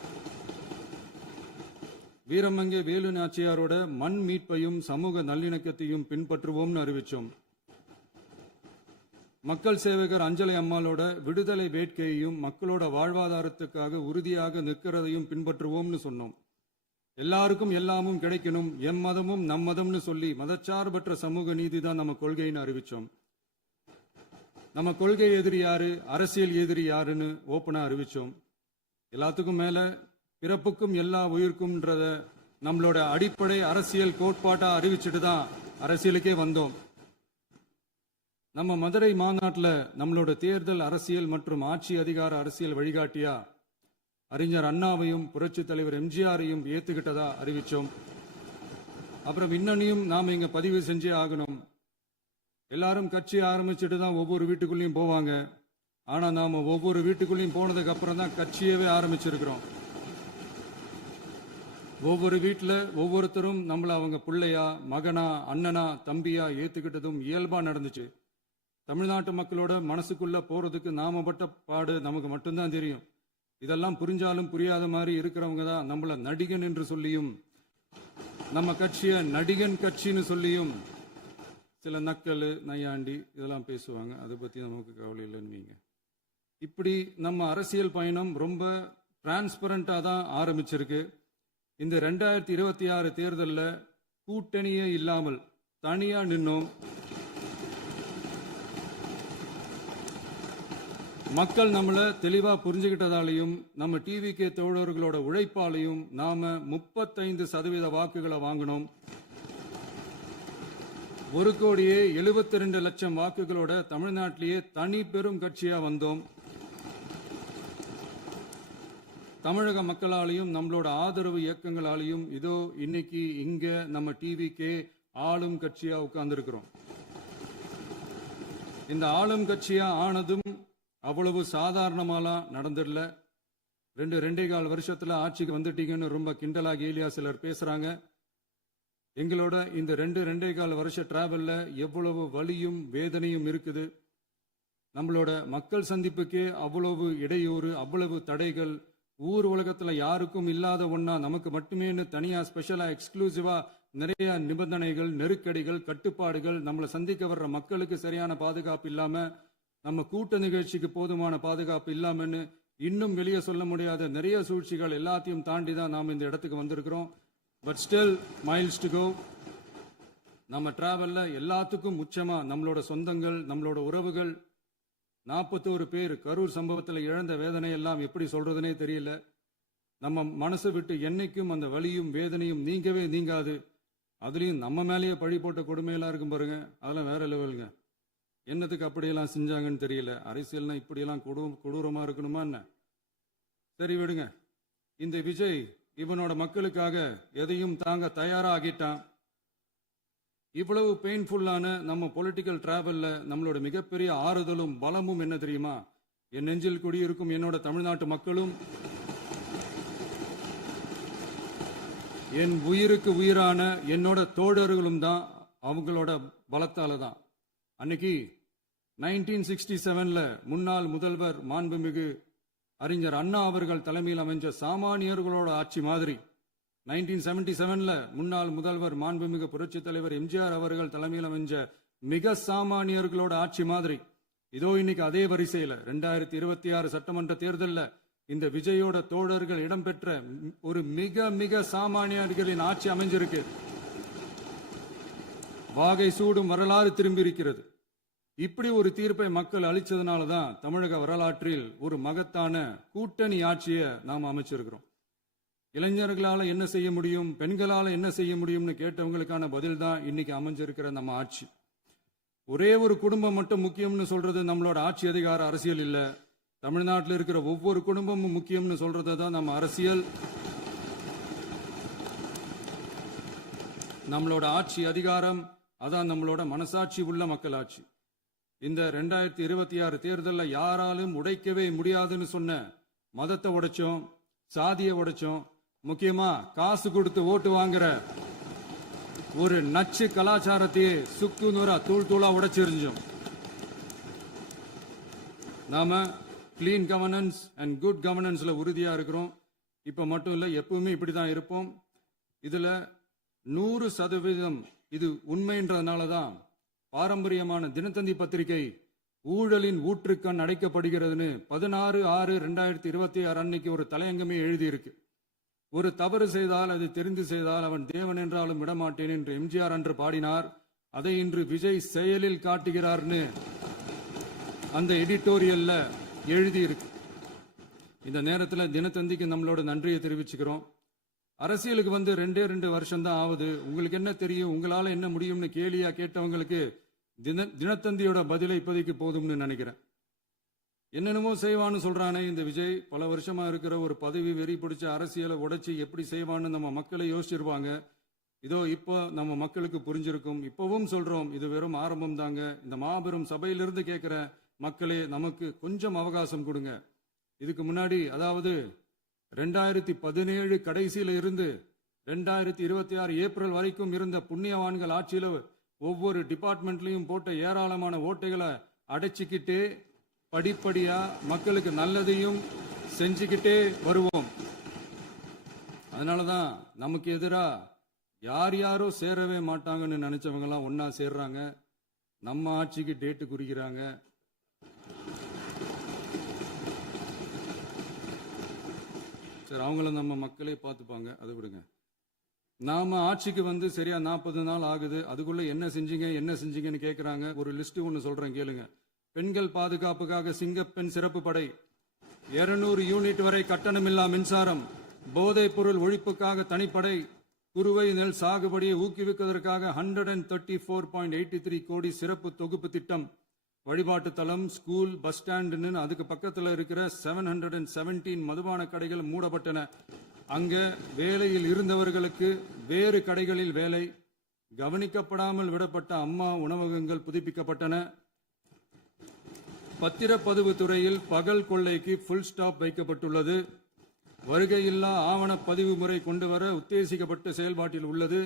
வீரமங்கை வேலு நாச்சியாரோட மண் மீட்பையும் சமூக நல்லிணக்கத்தையும் பின்பற்றுவோம்னு அறிவிச்சோம். மக்கள் சேவகர் அஞ்சலை அம்மாளோட விடுதலை வேட்கையையும் மக்களோட வாழ்வாதாரத்துக்காக உறுதியாக நிற்கிறதையும் பின்பற்றுவோம்னு சொன்னோம். எல்லாருக்கும் எல்லாமும் கிடைக்கணும், எம் மதமும் நம் மதம்னு சொல்லி மதச்சார்பற்ற சமூக நீதி தான் நம்ம கொள்கைன்னு அறிவிச்சோம். நம்ம கொள்கை எதிரி யாரு, அரசியல் எதிரி யாருன்னு ஓப்பனா அறிவிச்சோம். எல்லாத்துக்கும் மேல பிறப்புக்கும் எல்லா உயிருக்கும்ன்றத நம்மளோட அடிப்படை அரசியல் கோட்பாட்டா அறிவிச்சுட்டு தான் அரசியலுக்கே வந்தோம். நம்ம மதுரை மாநாட்டில் நம்மளோட தேர்தல் அரசியல் மற்றும் ஆட்சி அதிகார அரசியல் வழிகாட்டியா அறிஞர் அண்ணாவையும் புரட்சி தலைவர் எம்ஜிஆரையும் ஏத்துக்கிட்டதா அறிவிச்சோம். அப்புறம் இன்னனையும் நாம இங்க பதிவு செஞ்சே ஆகணும். எல்லாரும் கட்சி ஆரம்பிச்சுட்டு தான் ஒவ்வொரு வீட்டுக்குள்ளேயும் போவாங்க. ஆனா நாம ஒவ்வொரு வீட்டுக்குள்ளேயும் போனதுக்கு அப்புறம் தான் கட்சியவே ஆரம்பிச்சிருக்கிறோம். ஒவ்வொரு வீட்டில் ஒவ்வொருத்தரும் நம்மள அவங்க பிள்ளையா, மகனா, அண்ணனா, தம்பியா ஏத்துக்கிட்டதும் இயல்பா நடந்துச்சு. தமிழ்நாட்டு மக்களோட மனசுக்குள்ள போறதுக்கு நாம பட்ட பாடு நமக்கு மட்டும்தான் தெரியும். இதெல்லாம் புரிஞ்சாலும் புரியாத மாதிரி இருக்கிறவங்க தான் நம்மள நடிகன் என்று சொல்லியும் நம்ம கட்சிய நடிகன் கட்சின்னு சொல்லியும் சில நக்கல், நையாண்டி இதெல்லாம் பேசுவாங்க. அதை பத்தி நமக்கு கவலை இல்லைன்னு. இப்படி நம்ம அரசியல் பயணம் ரொம்ப டிரான்ஸ்பரண்டா தான் ஆரம்பிச்சிருக்கு. இந்த 2026 தேர்தலில் கூட்டணியே இல்லாமல் தனியா நின்னோம். மக்கள் நம்மள தெளிவா புரிஞ்சுக்கிட்டதாலையும் நம்ம டிவிகே தோழர்களோட உழைப்பாலையும் நாம 35% வாக்குகளை வாங்கினோம். 1,72,00,000 வாக்குகளோட தமிழ்நாட்டிலேயே தனி பெரும் கட்சியா வந்தோம். தமிழக மக்களாலையும் நம்மளோட ஆதரவு இயக்கங்களாலையும் இதோ இன்னைக்கு இங்க நம்ம டிவிகே ஆளும் கட்சியா உட்கார்ந்துருக்கிறோம். இந்த ஆளும் கட்சியா ஆனதும் அவ்வளவு சாதாரணமாலாம் நடந்துடல. 2.25 வருஷத்துல ஆட்சிக்கு வந்துட்டீங்கன்னு ரொம்ப கிண்டலா கேலியா சிலர் பேசுறாங்க. எங்களோட இந்த 2.25 வருஷ டிராவல்ல எவ்வளவு வலியும் வேதனையும் இருக்குது. நம்மளோட மக்கள் சந்திப்புக்கே அவ்வளவு இடையூறு, அவ்வளவு தடைகள், ஊர் உலகத்துல யாருக்கும் இல்லாத ஒன்னா நமக்கு மட்டுமேன்னு தனியா ஸ்பெஷலா எக்ஸ்க்ளூசிவா நிறைய நிபந்தனைகள், நெருக்கடிகள், கட்டுப்பாடுகள், நம்மளை சந்திக்க வர்ற மக்களுக்கு சரியான பாதுகாப்பு இல்லாம, நம்ம கூட்ட நிகழ்ச்சிக்கு போதுமான பாதுகாப்பு இல்லாமன்னு இன்னும் வெளியே சொல்ல முடியாத நிறைய சூழ்ச்சிகள் எல்லாத்தையும் தாண்டி தான் நாம் இந்த இடத்துக்கு வந்திருக்கிறோம். But still miles to go. நம்ம டிராவல்ல எல்லாத்துக்கும் உச்சமா நம்மளோட சொந்தங்கள், நம்மளோட உறவுகள், 41 பேர் கரூர் சம்பவத்தில் இழந்த வேதனை எல்லாம் எப்படி சொல்றதுனே தெரியல. நம்ம மனசை விட்டு என்னைக்கும் அந்த வலியும் வேதனையும் நீங்கவே நீங்காது. அதுலயும் நம்ம மேலேயே பழி போட்ட கொடுமையெல்லாம் இருக்கும் பாருங்க, அதெல்லாம் வேற லெவலுங்க. என்னத்துக்கு அப்படியெல்லாம் செஞ்சாங்கன்னு தெரியல. அரசியல்னா இப்படியெல்லாம் கொடூரமா இருக்கணுமா என்ன? சரி விடுங்க. இந்த விஜய் இவனோட மக்களுக்காக எதையும் தாங்க தயாரா ஆகிட்டான். இவ்வளவு பெயின்ஃபுல்லான நம்ம பொலிட்டிக்கல் டிராவல்ல நம்மளோட மிகப்பெரிய ஆறுதலும் பலமும் என்ன தெரியுமா? என் நெஞ்சில் குடியிருக்கும் என்னோட தமிழ்நாட்டு மக்களும், என் உயிருக்கு உயிரான என்னோட தோழர்களும் தான். அவங்களோட பலத்தால தான். அன்னைக்கு 1967 முன்னாள் முதல்வர் மாண்புமிகு அறிஞர் அண்ணா அவர்கள் தலைமையில் அமைஞ்ச சாமானியர்களோட ஆட்சி மாதிரி 1977 முன்னாள் முதல்வர் மாண்புமிகு புரட்சி தலைவர் எம்ஜிஆர் அவர்கள் தலைமையில் அமைஞ்ச மிக சாமானியர்களோட ஆட்சி மாதிரி இதோ இன்னைக்கு அதே வரிசையில 2026 சட்டமன்ற தேர்தலில் இந்த விஜயோட தோழர்கள் இடம்பெற்ற ஒரு மிக மிக சாமானியர்களின் ஆட்சி அமைஞ்சிருக்கு. வாகை சூடும் வரலாறு திரும்பி இருக்கிறது. இப்படி ஒரு தீர்ப்பை மக்கள் அளிச்சதுனால தான் தமிழக வரலாற்றில் ஒரு மகத்தான கூட்டணி ஆட்சியை நாம் அமைச்சிருக்கிறோம். இளைஞர்களால என்ன செய்ய முடியும், பெண்களால என்ன செய்ய முடியும்னு கேட்டவங்களுக்கான பதில் தான் இன்னைக்கு அமைஞ்சிருக்கிற நம்ம ஆட்சி. ஒரே ஒரு குடும்பம் மட்டும் முக்கியம்னு சொல்றது நம்மளோட ஆட்சி அதிகார அரசியல் இல்ல. தமிழ்நாட்டில் இருக்கிற ஒவ்வொரு குடும்பமும் முக்கியம்னு சொல்றது தான் நம்ம அரசியல். நம்மளோட ஆட்சி அதிகாரம் அதான் நம்மளோட மனசாட்சி உள்ள மக்களாட்சி. இந்த 2026 தேர்தலில் யாராலும் உடைக்கவே முடியாதுன்னு சொன்ன மதத்தை உடைச்சோம், சாதியை உடைச்சோம், முக்கியமா காசு கொடுத்து ஓட்டு வாங்குற ஒரு நச்சு கலாச்சாரத்தையே சுக்கு நூறா தூள் தூளா உடைச்சிருந்தோம். நாம கிளீன் கவர்னன்ஸ் அண்ட் குட் கவர்னன்ஸ்ல உறுதியா இருக்கிறோம். இப்ப மட்டும் இல்ல, எப்பவுமே இப்படிதான் இருப்போம். இதுல 100% இது உண்மைன்றதுனாலதான் பாரம்பரியமான தினத்தந்தி பத்திரிகை ஊழலின் ஊற்றுக்கண் அடைக்கப்படுகிறதுன்னு 16/6/2026 அன்னைக்கு ஒரு தலையங்கமே எழுதியிருக்கு. ஒரு தவறு செய்தால் அது தெரிந்து செய்தால் அவன் தேவன் என்றாலும் விடமாட்டேன் என்று எம்ஜிஆர் அன்று பாடினார். அதை இன்று விஜய் செயலில் காட்டுகிறார்னு அந்த எடிட்டோரியல்ல எழுதியிருக்கு. இந்த நேரத்தில் தினத்தந்திக்கு நம்மளோட நன்றியை தெரிவிச்சுக்கிறோம். அரசியலுக்கு வந்து 2 வருஷம் தான் ஆகுது. உங்களுக்கு என்ன தெரியும், உங்களால என்ன முடியும்னு கேலியா கேட்டவங்களுக்கு தினத்தந்தியோட பதிலை இப்போதைக்கு போதும்னு நினைக்கிறேன். என்னென்னமோ செய்வான்னு சொல்றானே இந்த விஜய், பல வருஷமா இருக்கிற ஒரு பதவி வெறி பிடிச்ச அரசியலை உடைச்சி எப்படி செய்வான்னு நம்ம மக்களை யோசிச்சிருவாங்க. இதோ இப்போ நம்ம மக்களுக்கு புரிஞ்சிருக்கும். இப்பவும் சொல்றோம், இது வெறும் ஆரம்பம் தாங்க. இந்த மாபெரும் சபையிலிருந்து கேட்கிற மக்களே, நமக்கு கொஞ்சம் அவகாசம் கொடுங்க. இதுக்கு முன்னாடி, அதாவது 2017 கடைசியில இருந்து 2026 ஏப்ரல் வரைக்கும் இருந்த புண்ணியவான்கள் ஆட்சியில ஒவ்வொரு டிபார்ட்மெண்ட்லயும் போட்ட ஏராளமான ஓட்டைகளை அடைச்சிக்கிட்டே படிப்படியா மக்களுக்கு நல்லதையும் செஞ்சுக்கிட்டே வருவோம். அதனாலதான் நமக்கு எதிரா யாரோ சேரவே மாட்டாங்கன்னு நினைச்சவங்க எல்லாம் ஒன்னா சேர்றாங்க. நம்ம ஆட்சிக்கு டேட்டு குறிக்கிறாங்க. சரி, அவங்கள நம்ம மக்களே பார்த்துப்பாங்க, அதை விடுங்க. நாம ஆட்சிக்கு வந்து சரியா 40 நாள் ஆகுது. அதுக்குள்ள என்ன செஞ்சீங்கன்னு கேட்கிறாங்க. ஒரு லிஸ்ட் ஒன்னு சொல்றேன் கேளுங்க. பெண்கள் பாதுகாப்புக்காக சிங்கப்பெண் சிறப்பு படை, 200 யூனிட் வரை கட்டணமில்லா மின்சாரம், போதைப் பொருள் ஒழிப்புக்காக தனிப்படை, குறுவை நெல் சாகுபடியை ஊக்குவிப்பதற்காக 134.83 கோடி சிறப்பு தொகுப்பு திட்டம், வழிபாட்டு தலம், ஸ்கூல், பஸ் ஸ்டாண்டுன்னு அதுக்கு பக்கத்தில் இருக்கிற 717 மதுபான கடைகள் மூடப்பட்டன. அங்க வேலையில் இருந்தவர்களுக்கு வேறு கடைகளில் வேலை, கவனிக்கப்படாமல் விடப்பட்ட அம்மா உணவகங்கள் புதுப்பிக்கப்பட்டன. பத்திரப்பதிவு துறையில் பகல் கொள்ளைக்கு புல் ஸ்டாப் வைக்கப்பட்டுள்ளது. வருகையில்லா ஆவணப்பதிவு முறை கொண்டுவர உத்தேசிக்கப்பட்டு செயல்பாட்டில் உள்ளது.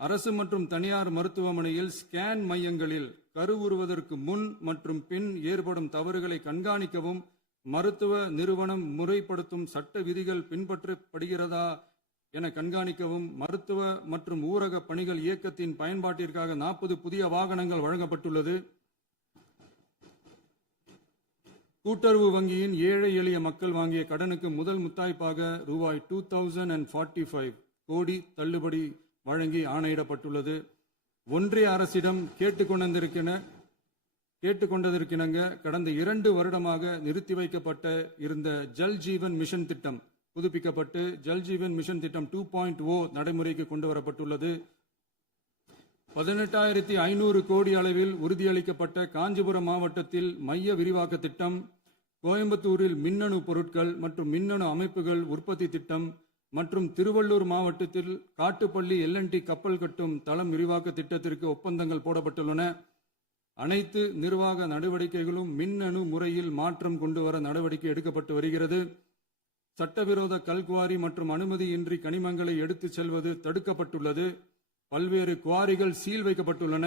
அரசு மற்றும் தனியார் மருத்துவமனையில் ஸ்கேன் மையங்களில் கருவுறுவதற்கு முன் மற்றும் பின் ஏற்படும் தவறுகளை கண்காணிக்கவும், மருத்துவ நிறுவனம் முறைப்படுத்தும் சட்ட விதிகள் பின்பற்றப்படுகிறதா என கண்காணிக்கவும், மருத்துவ மற்றும் ஊரக பணிகள் இயக்கத்தின் பயன்பாட்டிற்காக 40 புதிய வாகனங்கள் வழங்கப்பட்டுள்ளது. கூட்டுறவு வங்கியின் ஏழை எளிய மக்கள் வாங்கிய கடனுக்கு முதல் முத்தாய்ப்பாக ரூபாய் 2045 கோடி தள்ளுபடி வழங்கி ஆணையிடப்பட்டுள்ளது. ஒன்றிய அரசிடம் கேட்டுக்கொண்டதற்கிணங்க கடந்த 2 வருடமாக நிறுத்தி வைக்கப்பட்ட இருந்த ஜல் ஜீவன் மிஷன் திட்டம் புதுப்பிக்கப்பட்டு ஜல் ஜீவன் மிஷன் திட்டம் 2.0 நடைமுறைக்கு கொண்டு வரப்பட்டுள்ளது. 18,500 கோடி அளவில் உறுதியளிக்கப்பட்ட காஞ்சிபுரம் மாவட்டத்தில் மைய விரிவாக்க திட்டம், கோயம்புத்தூரில் மின்னணு பொருட்கள் மற்றும் மின்னணு அமைப்புகள் உற்பத்தி திட்டம் மற்றும் திருவள்ளூர் மாவட்டத்தில் காட்டுப்பள்ளி LNT கப்பல் கட்டும் தளம் விரிவாக்க திட்டத்திற்கு ஒப்பந்தங்கள் போடப்பட்டுள்ளன. அனைத்து நிர்வாக நடவடிக்கைகளும் மின்னணு முறையில் மாற்றம் கொண்டு வர நடவடிக்கை எடுக்கப்பட்டு வருகிறது. சட்டவிரோத கல்குவாரி மற்றும் அனுமதியின்றி கனிமங்களை எடுத்துச் செல்வது தடுக்கப்பட்டுள்ளது. பல்வேறு குவாரிகள் சீல் வைக்கப்பட்டுள்ளன.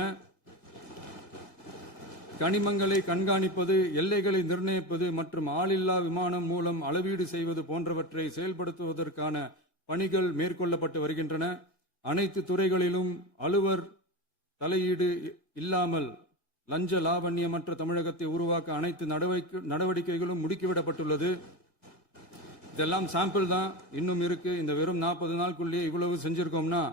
கனிமங்களை கண்காணிப்பது, எல்லைகளை நிர்ணயிப்பது மற்றும் ஆளில்லா விமானம் மூலம் அளவீடு செய்வது போன்றவற்றை செயல்படுத்துவதற்கான பணிகள் மேற்கொள்ளப்பட்டு வருகின்றன. அனைத்து துறைகளிலும் அலுவலர் தலையீடு இல்லாமல் லஞ்ச லாவண்யமற்ற தமிழகத்தை உருவாக்க அனைத்து நடவடிக்கைகளும் முடுக்கிவிடப்பட்டுள்ளது. இதெல்லாம் சாம்பிள் தான், இன்னும் இருக்கு. இந்த வெறும் 40 நாளுக்குள்ளேயே இவ்வளவு செஞ்சிருக்கோம்னா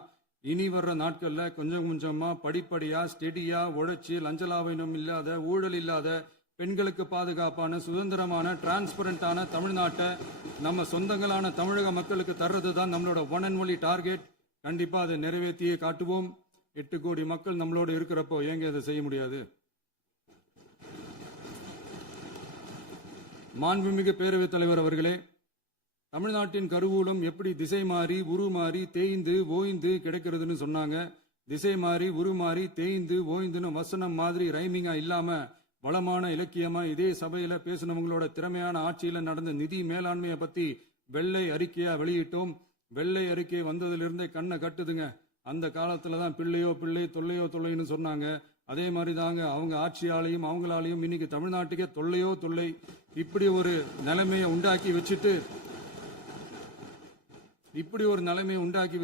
இனி வர்ற நாட்கள்ல கொஞ்சம் கொஞ்சமா படிப்படியா ஸ்டெடியா உழைச்சி லஞ்ச லாவண்யம் இல்லாத, ஊழல் இல்லாத, பெண்களுக்கு பாதுகாப்பான, சுதந்திரமான, டிரான்ஸ்பரண்டான தமிழ்நாட்டை நம்ம சொந்தங்களான தமிழக மக்களுக்கு தர்றது தான் நம்மளோட ஒன் அண்ட் ஒன்லி டார்கெட். கண்டிப்பா அதை நிறைவேற்றியே காட்டுவோம். 8 கோடி மக்கள் நம்மளோட இருக்கிறப்போ ஏங்க அதை செய்ய முடியாது? மாண்புமிகு பேரவைத் தலைவர் அவர்களே, தமிழ்நாட்டின் கருவூலம் எப்படி திசை மாறி உருமாறி தேய்ந்து ஓய்ந்து கிடக்கிறதுன்னு சொன்னாங்க. திசை மாறி உருமாறி தேய்ந்து ஓய்ந்துன்னு வசனம் மாதிரி ரைமிங்கா இல்லாம வளமான இலக்கியமா இதே சபையில பேசினவங்களோட திறமையான ஆட்சியில நடந்த நிதி மேலாண்மையை பத்தி வெள்ளை அறிக்கையா வெளியிட்டோம். வெள்ளை அறிக்கை வந்ததிலிருந்தே கண்ணை கட்டுதுங்க. அந்த காலத்துல தான் பிள்ளையோ பிள்ளை, தொல்லையோ தொல்லைன்னு சொன்னாங்க. அதே மாதிரி தாங்க அவங்க ஆட்சியாலையும் அவங்களாலையும் இன்னைக்கு தமிழ்நாட்டுக்கே தொல்லையோ தொல்லை. இப்படி ஒரு நிலைமையை உண்டாக்கி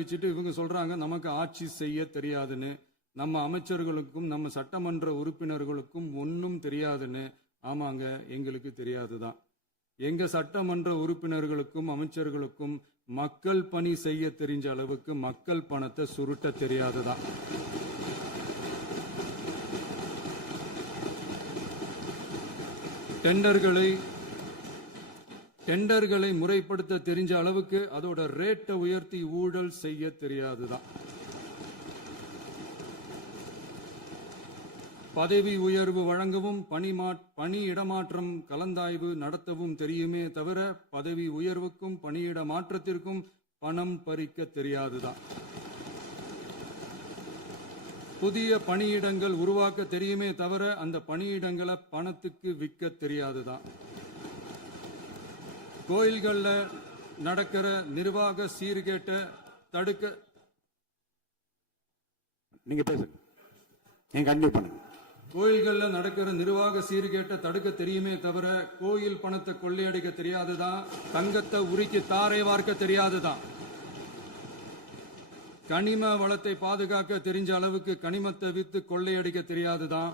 வச்சுட்டு இவங்க சொல்றாங்க நமக்கு ஆட்சி செய்ய தெரியாதுன்னு. நம்ம அமைச்சர்களுக்கும் நம்ம சட்டமன்ற உறுப்பினர்களுக்கும் ஒன்னும் தெரியாதுன்னு. ஆமாங்க, எங்களுக்கு தெரியாதுதான். எங்க சட்டமன்ற உறுப்பினர்களுக்கும் அமைச்சர்களுக்கும் மக்கள் பணி செய்ய தெரிஞ்ச அளவுக்கு மக்கள் பணத்தை சுருட்ட தெரியாதுதான். டெண்டர்களை முறைப்படுத்த தெரிஞ்ச அளவுக்கு அதோட ரேட்டை உயர்த்தி ஊழல் செய்ய தெரியாதுதான். பதவி உயர்வு வழங்கவும் பணி இடமாற்றம் கலந்தாய்வு நடத்தவும் தெரியுமே தவிர பதவி உயர்வுக்கும் பணியிட மாற்றத்திற்கும் பணம் பறிக்க தெரியாதுதான். புதிய பணியிடங்கள் உருவாக்க தெரியுமே தவிர அந்த பணியிடங்களை பணத்துக்கு விற்க தெரியாதுதான். கோயில்கள்ல நடக்கிற நிர்வாக சீர்கேட்டை தடுக்க நீங்க பேசுங்க, நீங்க கண்டினியூ பண்ணுங்க. கோயில்கள்ல நடக்கிற நிர்வாக சீர்கேட்டை தடுக்க தெரியுமே தவிர கோயில் பணத்தை கொள்ளையடிக்க தெரியாதுதான். தங்கத்தை உருக்கி தாரை வார்க்க தெரியாதுதான். கனிம வளத்தை பாதுகாக்க தெரிஞ்ச அளவுக்கு கனிமத்தை வித்து கொள்ளையடிக்க தெரியாதுதான்.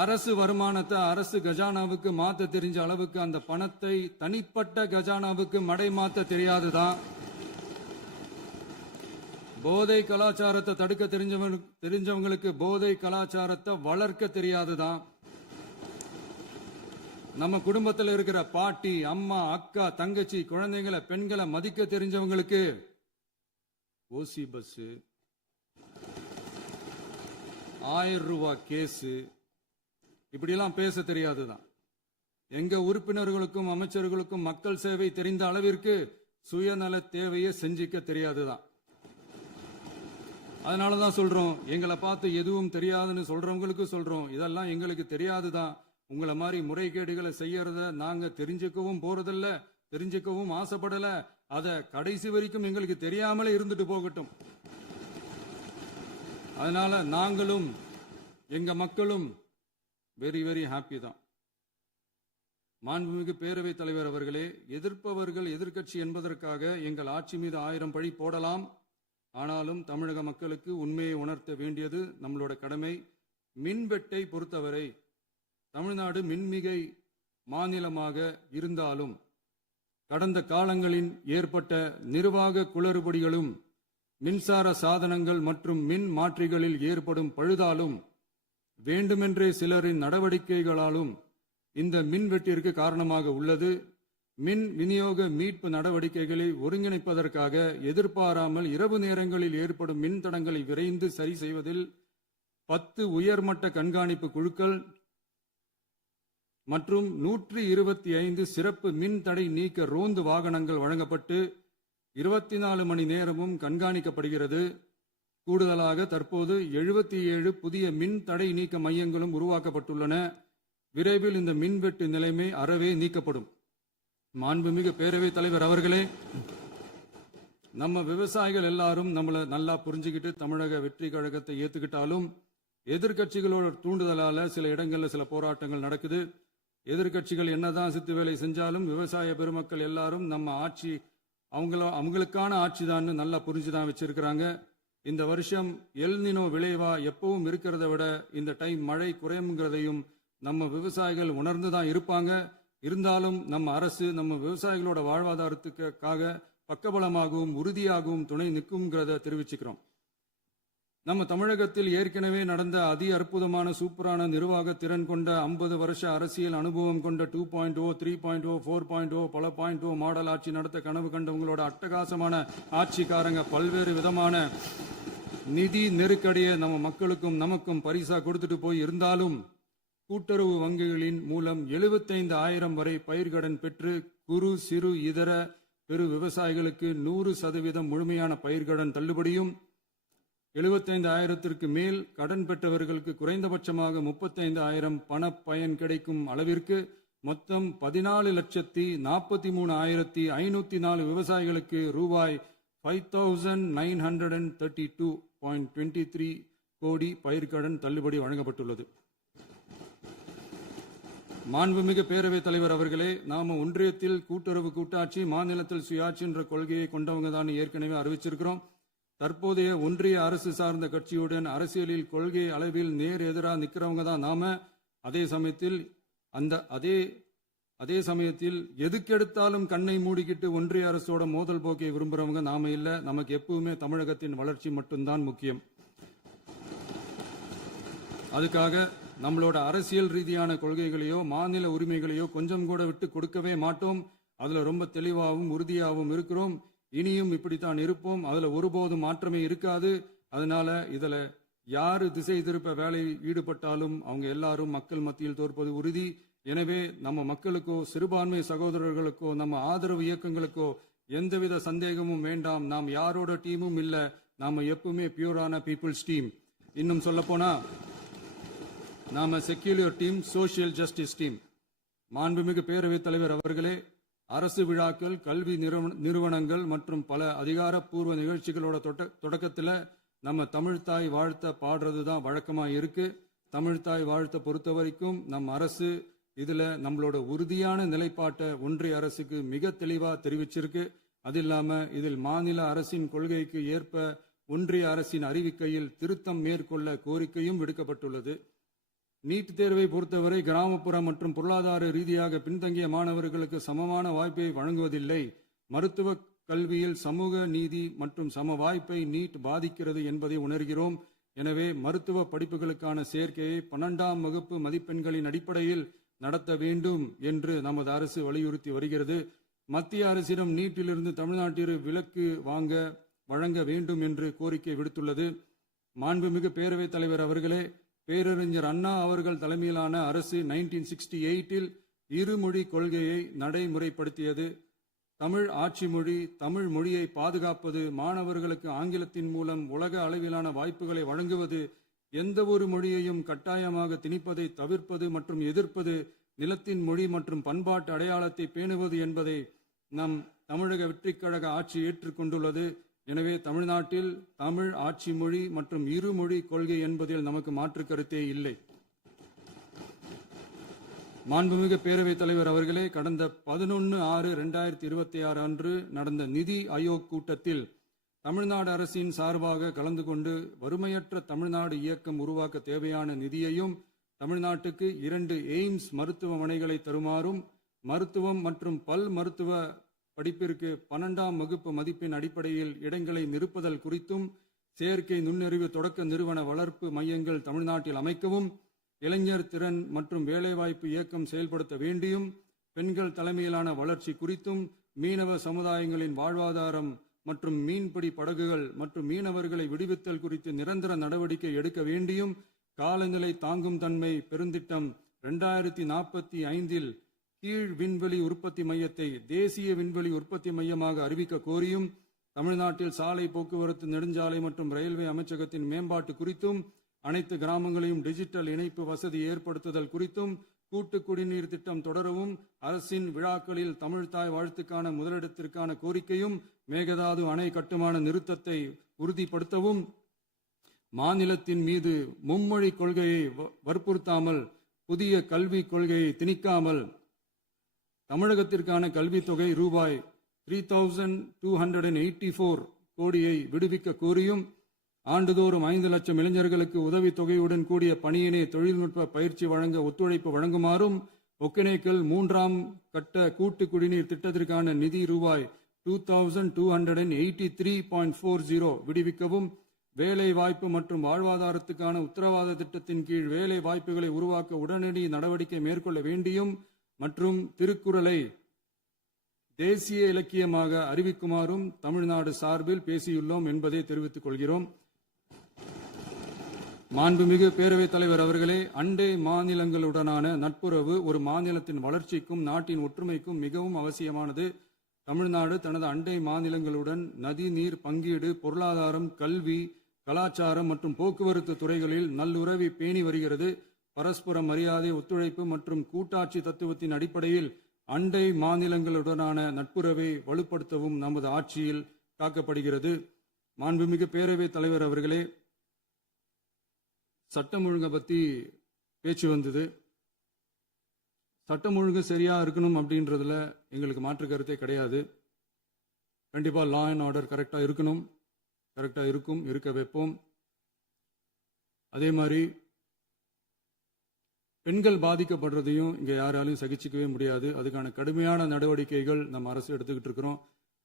அரசு வருமானத்தை அரசு கஜானாவுக்கு மாத்த தெரிஞ்ச அளவுக்கு அந்த பணத்தை தனிப்பட்ட கஜானாவுக்கு மடை மாத்த தெரியாதுதான். போதை கலாச்சாரத்தை தடுக்க தெரிஞ்சவங்களுக்கு போதை கலாச்சாரத்தை வளர்க்க தெரியாதுதான். நம்ம குடும்பத்தில் இருக்கிற பாட்டி, அம்மா, அக்கா, தங்கச்சி, குழந்தைங்களை, பெண்களை மதிக்க தெரிஞ்சவங்களுக்கு ஓசி பஸ், 1000 ரூபாய் கேஸ், இப்படியெல்லாம் பேச தெரியாதுதான். எங்க உறுப்பினர்களுக்கும் அமைச்சர்களுக்கும் மக்கள் சேவை தெரிந்த அளவிற்கு சுயநல தேவையை செஞ்சிக்க தெரியாதுதான். அதனாலதான் சொல்றோம், எங்களை பார்த்து எதுவும் தெரியாதுன்னு சொல்றவங்களுக்கு சொல்றோம், இதெல்லாம் எங்களுக்கு தெரியாதுதான். உங்களை மாதிரி முறைகேடுகளை செய்யறத நாங்க தெரிஞ்சுக்கவும் போறதில்ல, தெரிஞ்சுக்கவும் ஆசைப்படல. அத கடைசி வரைக்கும் எங்களுக்கு தெரியாமலே இருந்துட்டு போகட்டும். அதனால நாங்களும் எங்க மக்களும் வெரி வெரி ஹாப்பி தான். மாண்புமிகு பேரவைத் தலைவர் அவர்களே, எதிர்ப்பவர்கள் எதிர்க்கட்சி என்பதற்காக எங்கள் ஆட்சி மீது 1000 பழி போடலாம். ஆனாலும் தமிழக மக்களுக்கு உண்மையை உணர்த்த வேண்டியது நம்மளோட கடமை. மின்வெட்டை பொறுத்தவரை தமிழ்நாடு மின்மிகை மாநிலமாக இருந்தாலும் கடந்த காலங்களில் ஏற்பட்ட நிர்வாக குளறுபடிகளும் மின்சார சாதனங்கள் மற்றும் மின் மாற்றிகளில் ஏற்படும் பழுதாலும் வேண்டுமென்றே சிலரின் நடவடிக்கைகளாலும் இந்த மின்வெட்டிற்கு காரணமாக உள்ளது. மின் விநியோக மீட்பு நடவடிக்கைகளை ஒருங்கிணைப்பதற்காக எதிர்பாராமல் இரவு நேரங்களில் ஏற்படும் மின் தடங்களை விரைந்து சரி செய்வதில் 10 உயர்மட்ட கண்காணிப்பு குழுக்கள் மற்றும் 125 சிறப்பு மின் தடை நீக்க ரோந்து வாகனங்கள் வழங்கப்பட்டு 24 மணி நேரமும் கண்காணிக்கப்படுகிறது. கூடுதலாக தற்போது 77 புதிய மின் தடை நீக்க மையங்களும் உருவாக்கப்பட்டுள்ளன. விரைவில் இந்த மின்வெட்டு நிலைமை அறவே நீக்கப்படும். மாண்புமிகு பேரவைத் தலைவர் அவர்களே, நம்ம விவசாயிகள் எல்லாரும் நம்மளை நல்லா புரிஞ்சுக்கிட்டு தமிழக வெற்றி கழகத்தை ஏத்துக்கிட்டாலும் எதிர்க்கட்சிகளோட தூண்டுதலால சில இடங்கள்ல சில போராட்டங்கள் நடக்குது. எதிர்க்கட்சிகள் என்னதான் சித்து வேலை செஞ்சாலும் விவசாய பெருமக்கள் எல்லாரும் நம்ம ஆட்சி அவங்களுக்கான ஆட்சி தான் நல்லா புரிஞ்சுதான் வச்சிருக்கிறாங்க. இந்த வருஷம் எல்னினோ விளைவா எப்பவும் இருக்கிறத விட இந்த டைம் மழை குறையுங்கிறதையும் நம்ம விவசாயிகள் உணர்ந்துதான் இருப்பாங்க. இருந்தாலும் நம்ம அரசு நம்ம விவசாயிகளோட வாழ்வாதாரத்துக்காக பக்கபலமாகவும் உறுதியாகவும் துணை நிற்கும்ங்கிறத தெரிவிச்சுக்கிறோம். நம்ம தமிழகத்தில் ஏற்கனவே நடந்த அதி அற்புதமான சூப்பரான நிர்வாக திறன் கொண்ட 50 வருஷ அரசியல் அனுபவம் கொண்ட 2.0, 3.0, 4.0 பல 0.0 மாடல் ஆட்சி நடத்த கனவு கண்டவங்களோட அட்டகாசமான ஆட்சிக்காரங்க பல்வேறு விதமான நிதி நெருக்கடியை நம்ம மக்களுக்கும் நமக்கும் பரிசா கொடுத்துட்டு போய் இருந்தாலும் கூட்டுறவு வங்கிகளின் மூலம் 75,000 வரை பயிர்கடன் பெற்று குறு சிறு இதர பெரு விவசாயிகளுக்கு 100% முழுமையான பயிர்கடன் தள்ளுபடியும் 75,000க்கு மேல் கடன் பெற்றவர்களுக்கு குறைந்தபட்சமாக 35,000 பண பயன் கிடைக்கும் அளவிற்கு மொத்தம் 14,43,504 விவசாயிகளுக்கு ரூபாய் 5,932.23 கோடி பயிர்கடன் தள்ளுபடி வழங்கப்பட்டுள்ளது. மாண்புமிகு பேரவைத் தலைவர் அவர்களே, நாம ஒன்றியத்தில் கூட்டுறவு கூட்டாட்சி, மாநிலத்தில் சுயாட்சி என்ற கொள்கையை கொண்டவங்க தான் ஏற்கனவே அறிவிச்சிருக்கிறோம். தற்போதைய ஒன்றிய அரசு சார்ந்த கட்சியுடன் அரசியலில் கொள்கை அளவில் நேர் எதிராக நிற்கிறவங்க தான் நாம. அதே சமயத்தில் எதுக்கெடுத்தாலும் கண்ணை மூடிக்கிட்டு ஒன்றிய அரசோட மோதல் போக்கை விரும்புறவங்க நாம இல்ல. நமக்கு எப்பவுமே தமிழகத்தின் வளர்ச்சி மட்டும்தான் முக்கியம். அதுக்காக நம்மளோட அரசியல் ரீதியான கொள்கைகளையோ மாநில உரிமைகளையோ கொஞ்சம் கூட விட்டு கொடுக்கவே மாட்டோம். அதுல ரொம்ப தெளிவாகவும் உறுதியாகவும் இருக்கிறோம். இனியும் இப்படித்தான் இருப்போம். அதுல ஒருபோதும் மாற்றமே இருக்காது. அதனால இதுல யாரு திசை திருப்ப வேலையில் ஈடுபட்டாலும் அவங்க எல்லாரும் மக்கள் மத்தியில் தோற்பது உறுதி. எனவே நம்ம மக்களுக்கோ சிறுபான்மை சகோதரர்களுக்கோ நம்ம ஆதரவு இயக்கங்களுக்கோ எந்தவித சந்தேகமும் வேண்டாம். நாம் யாரோட டீமும் இல்ல. நாம எப்பவுமே பியூரான பீப்புள்ஸ் டீம். இன்னும் சொல்ல போனா நாம secular team, social justice team. மாண்புமிகு பேரவைத் தலைவர் அவர்களே, அரசு விழாக்கள், கல்வி நிறுவனங்கள் மற்றும் பல அதிகாரப்பூர்வ நிகழ்ச்சிகளோட தொடக்கத்தில் நம்ம தமிழ்தாய் வாழ்த்த பாடுறது தான் வழக்கமா இருக்கு. தமிழ்தாய் வாழ்த்த பொறுத்த வரைக்கும் நம் அரசு இதுல நம்மளோட உறுதியான நிலைப்பாட்டை ஒன்றிய அரசுக்கு மிக தெளிவா தெரிவிச்சிருக்கு. அது இல்லாம இதில் மாநில அரசின் கொள்கைக்கு ஏற்ப ஒன்றிய அரசின் அறிவிக்கையில் திருத்தம் மேற்கொள்ள கோரிக்கையும் விடுக்கப்பட்டுள்ளது. நீட் தேர்வை பொறுத்தவரை கிராமப்புற மற்றும் பொருளாதார ரீதியாக பின்தங்கிய மாணவர்களுக்கு சமமான வாய்ப்பை வழங்குவதில்லை. மருத்துவ கல்வியில் சமூக நீதி மற்றும் சம வாய்ப்பை நீட் பாதிக்கிறது என்பதை உணர்கிறோம். எனவே மருத்துவ படிப்புகளுக்கான சேர்க்கையை 12ஆம் வகுப்பு மதிப்பெண்களின் அடிப்படையில் நடத்த வேண்டும் என்று நமது அரசு வலியுறுத்தி வருகிறது. மத்திய அரசிடம் நீட்டிலிருந்து தமிழ்நாட்டிற்கு விலக்கு வழங்க வேண்டும் என்று கோரிக்கை விடுத்துள்ளது. மாண்புமிகு பேரவைத் தலைவர் அவர்களே, பேரறிஞர் அண்ணா அவர்கள் தலைமையிலான அரசு 1968 இருமொழி கொள்கையை நடைமுறைப்படுத்தியது. தமிழ் ஆட்சி மொழி, தமிழ் மொழியை பாதுகாப்பது, மாணவர்களுக்கு ஆங்கிலத்தின் மூலம் உலக அளவிலான வாய்ப்புகளை வழங்குவது, எந்த ஒரு மொழியையும் கட்டாயமாக திணிப்பதை தவிர்ப்பது மற்றும் எதிர்ப்பது, நிலத்தின் மொழி மற்றும் பண்பாட்டு அடையாளத்தை பேணுவது என்பதை நம் தமிழக வெற்றிக் கழக ஆட்சி ஏற்றுக்கொண்டுள்ளது. எனவே தமிழ்நாட்டில் தமிழ் ஆட்சி மொழி மற்றும் இருமொழி கொள்கை என்பதில் நமக்கு மாற்று கருத்தே இல்லை. மாண்புமிகு பேரவைத் தலைவர் அவர்களே, கடந்த 11/6/2026 அன்று நடந்த நிதி ஆயோக் கூட்டத்தில் தமிழ்நாடு அரசின் சார்பாக கலந்து கொண்டு வறுமையற்ற தமிழ்நாடு இயக்கம் உருவாக்க தேவையான நிதியையும், தமிழ்நாட்டுக்கு 2 எய்ம்ஸ் மருத்துவமனைகளை தருமாறும், மருத்துவம் மற்றும் பல் மருத்துவ படிப்பிற்கு 12ஆம் வகுப்பு மதிப்பெண் அடிப்படையில் இடங்களை நிரப்புதல் குறித்தும், செயற்கை நுண்ணறிவு தொடக்க நிறுவன வளர்ப்பு மையங்கள் தமிழ்நாட்டில் அமைக்கவும், இளைஞர் திறன் மற்றும் வேலைவாய்ப்பு இயக்கம் செயல்படுத்த வேண்டியும், பெண்கள் தலைமையிலான வளர்ச்சி குறித்தும், மீனவ சமுதாயங்களின் வாழ்வாதாரம் மற்றும் மீன்பிடி படகுகள் மற்றும் மீனவர்களை விடுவித்தல் குறித்து நிரந்தர நடவடிக்கை எடுக்க வேண்டியும், காலநிலை தாங்கும் தன்மை பெருந்திட்டம் 2045 கீழ் விண்வெளி உற்பத்தி மையத்தை தேசிய விண்வெளி உற்பத்தி மையமாக அறிவிக்க கோரியும், தமிழ்நாட்டில் சாலை போக்குவரத்து, நெடுஞ்சாலை மற்றும் ரயில்வே அமைச்சகத்தின் மேம்பாட்டு குறித்தும், அனைத்து கிராமங்களையும் டிஜிட்டல் இணைப்பு வசதி ஏற்படுத்துதல் குறித்தும், கூட்டு குடிநீர் திட்டம் தொடரவும், அரசின் விழாக்களில் தமிழ்தாய் வாழ்த்துக்கான முதலிடத்திற்கான கோரிக்கையும், மேகதாது அணை கட்டுமான நிறுத்தத்தை உறுதிப்படுத்தவும், மாநிலத்தின் மீது மும்மொழி கொள்கையை வற்புறுத்தாமல், புதிய கல்விக் கொள்கையை திணிக்காமல் தமிழகத்திற்கான கல்வித்தொகை ரூபாய் 3284 கோடியை விடுவிக்க கோரியும், ஆண்டுதோறும் 5 லட்சம் இளைஞர்களுக்கு உதவித்தொகையுடன் கூடிய பணியினை தொழில்நுட்ப பயிற்சி வழங்க ஒத்துழைப்பு வழங்குமாறும், ஒகேனக்கல் 3ஆம் கட்ட கூட்டு குடிநீர் திட்டத்திற்கான நிதி ரூபாய் 2283.40 விடுவிக்கவும், வேலை வாய்ப்பு மற்றும் வாழ்வாதாரத்துக்கான உத்தரவாத திட்டத்தின் கீழ் வேலை வாய்ப்புகளை உருவாக்க உடனடி நடவடிக்கை மேற்கொள்ள வேண்டியும் மற்றும் திருக்குறளை தேசிய இலக்கியமாக அறிவிக்குமாறும் தமிழ்நாடு சார்பில் பேசியுள்ளோம் என்பதை தெரிவித்துக் கொள்கிறோம். மாண்புமிகு பேரவைத் தலைவர் அவர்களே, அண்டை மாநிலங்களுடனான நட்புறவு ஒரு மாநிலத்தின் வளர்ச்சிக்கும் நாட்டின் ஒற்றுமைக்கும் மிகவும் அவசியமானது. தமிழ்நாடு தனது அண்டை மாநிலங்களுடன் நதி நீர் பங்கீடு, பொருளாதாரம், கல்வி, கலாச்சாரம் மற்றும் போக்குவரத்து துறைகளில் நல்லுறவை பேணி வருகிறது. பரஸ்பர மரியாதை, ஒத்துழைப்பு மற்றும் கூட்டாட்சி தத்துவத்தின் அடிப்படையில் அண்டை மாநிலங்களுடனான நட்புறவை வலுப்படுத்தவும் நமது ஆட்சியில் காக்கப்படுகிறது. மாண்புமிகு பேரவைத் தலைவர் அவர்களே, சட்டம் ஒழுங்கை பத்தி பேச்சு வந்தது. சட்டம் ஒழுங்கு சரியா இருக்கணும் அப்படின்றதுல எங்களுக்கு மாற்று கருத்தே கிடையாது. கண்டிப்பா லா அண்ட் ஆர்டர் கரெக்டா இருக்கணும், கரெக்டா இருக்கும், இருக்க வைப்போம். அதே மாதிரி பெண்கள் பாதிக்கப்படுறதையும் இங்க யாராலையும் சகிச்சிக்கவே முடியாது. அதுக்கான கடுமையான நடவடிக்கைகள் நம்ம அரசு எடுத்துக்கிட்டு இருக்கிறோம்.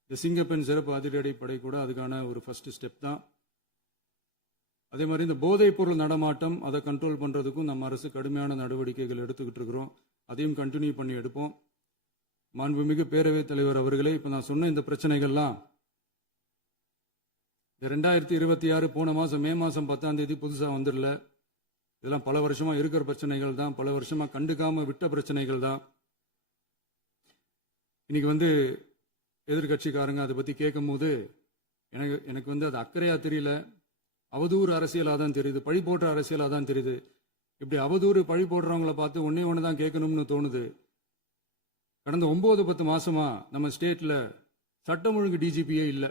இந்த சிங்கப்பெண் சிறப்பு அதிரடிப்படை கூட அதுக்கான ஒரு ஃபர்ஸ்ட் ஸ்டெப் தான். அதே மாதிரி இந்த போதைப் பொருள் நடமாட்டம், அதை கண்ட்ரோல் பண்றதுக்கும் நம்ம அரசு கடுமையான நடவடிக்கைகள் எடுத்துக்கிட்டு இருக்கிறோம். அதையும் கண்டினியூ பண்ணி எடுப்போம். மாண்புமிகு பேரவைத் தலைவர் அவர்களே, இப்ப நான் சொன்ன இந்த பிரச்சனைகள்லாம் 2026 போன மாசம் மே மாசம் 10ஆம் தேதி புதுசா வந்துடல. இதெல்லாம் பல வருஷமா இருக்கிற பிரச்சனைகள் தான், பல வருஷமா கண்டுக்காம விட்ட பிரச்சனைகள் தான். இன்னைக்கு எதிர்கட்சிக்காரங்க அதை பத்தி கேட்கும் போது எனக்கு அது அக்கறையா தெரியல, அவதூறு அரசியலா தான் தெரியுது, பழி போடுற அரசியலா தான் தெரியுது. இப்படி அவதூறு பழி போடுறவங்களை பார்த்து ஒன்னே ஒன்று தான் கேட்கணும்னு தோணுது. கடந்த 9-10 மாசமா நம்ம ஸ்டேட்ல சட்டம் ஒழுங்கு டிஜிபியே இல்லை.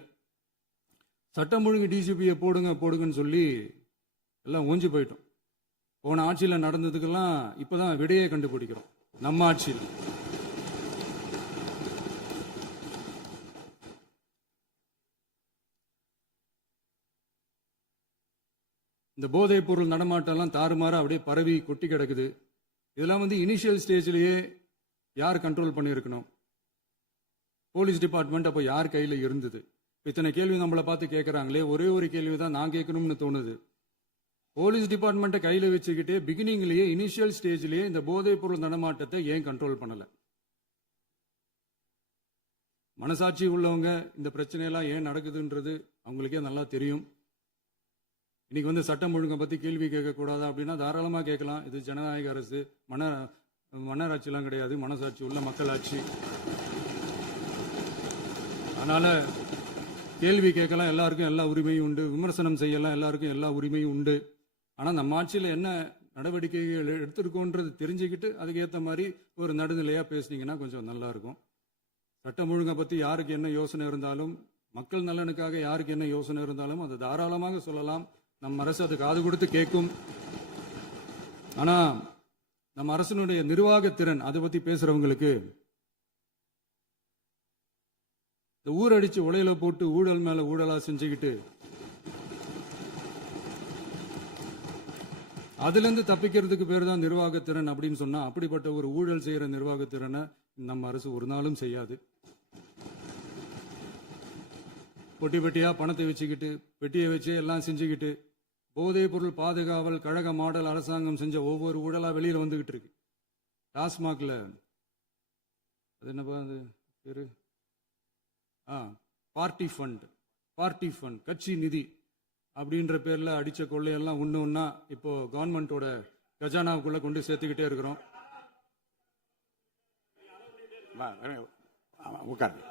சட்டம் ஒழுங்கு டிஜிபியை போடுங்கன்னு சொல்லி எல்லாம் ஓஞ்சி போயிட்டோம். போன ஆட்சியில் நடந்ததுக்கெல்லாம் இப்பதான் விடையே கண்டுபிடிக்கிறோம் நம்ம ஆட்சியில். இந்த போதைப் பொருள் நடமாட்டம்லாம் தாறுமாற அப்படியே பரவி கொட்டி கிடக்குது. இதெல்லாம் இனிஷியல் ஸ்டேஜ்லயே யார் கண்ட்ரோல் பண்ணியிருக்கணும்? போலீஸ் டிபார்ட்மெண்ட் அப்போ யார் கையில் இருந்தது? இத்தனை கேள்வி நம்மளை பார்த்து கேட்கறாங்களே, ஒரே ஒரு கேள்வி தான் நான் கேட்கணும்னு தோணுது. போலீஸ் டிபார்ட்மெண்ட்டை கையில் வச்சுக்கிட்டே பிகினிங்லேயே இனிஷியல் ஸ்டேஜ்லேயே இந்த போதைப் பொருள் நடமாட்டத்தை ஏன் கண்ட்ரோல் பண்ணல? மனசாட்சி உள்ளவங்க இந்த பிரச்சனையெல்லாம் ஏன் நடக்குதுன்றது அவங்களுக்கே நல்லா தெரியும். இன்னைக்கு சட்டம் ஒழுங்கை பத்தி கேள்வி கேட்கக்கூடாதா அப்படின்னா தாராளமா கேட்கலாம். இது ஜனநாயக அரசு, மன்னராட்சியெல்லாம் கிடையாது, மனசாட்சி உள்ள மக்களாட்சி. அதனால கேள்வி கேட்கலாம், எல்லாருக்கும் எல்லா உரிமையும் உண்டு. விமர்சனம் செய்யலாம், எல்லாருக்கும் எல்லா உரிமையும் உண்டு. ஆனா நம்ம ஆட்சியில் என்ன நடவடிக்கைகள் எடுத்திருக்கோன்றது தெரிஞ்சுக்கிட்டு அதுக்கேற்ற மாதிரி ஒரு நடுநிலையா பேசுனீங்கன்னா கொஞ்சம் நல்லா இருக்கும். சட்டம் ஒழுங்கை பத்தி யாருக்கு என்ன யோசனை இருந்தாலும், மக்கள் நலனுக்காக யாருக்கு என்ன யோசனை இருந்தாலும் அதை தாராளமாக சொல்லலாம். நம்ம அரசு அது காது கொடுத்து கேட்கும். ஆனா நம்ம அரசினுடைய நிர்வாகத்திறன் அதை பத்தி பேசுறவங்களுக்கு இந்த ஊரடிச்சு உலையில போட்டு ஊழல் மேல ஊழலா செஞ்சுக்கிட்டு அதுல இருந்து தப்பிக்கிறதுக்கு பேர் தான் நிர்வாகத்திறன் அப்படின்னு சொன்னா, அப்படிப்பட்ட ஒரு ஊழல் செய்யற நிர்வாகத்திறனை நம்ம அரசு ஒரு நாளும் செய்யாது. பொட்டி பெட்டியா பணத்தை வச்சுக்கிட்டு, பெட்டியை வச்சு எல்லாம் செஞ்சுக்கிட்டு, போதைப் பொருள் பாதுகாவல் கழக மாடல் அரசாங்கம் செஞ்ச ஒவ்வொரு ஊழலா வெளியில வந்துகிட்டு இருக்கு. டாஸ்மாக்ல அது என்னப்பா அது பேரு, பார்ட்டி ஃபண்ட், கட்சி நிதி அப்படின்ற பேர்ல அடிச்ச கொள்ளையெல்லாம் ஒண்ணா இப்போ கவர்மெண்டோட கஜானாவுக்குள்ள கொண்டு சேர்த்துக்கிட்டே இருக்கிறோம். உட்காருங்க.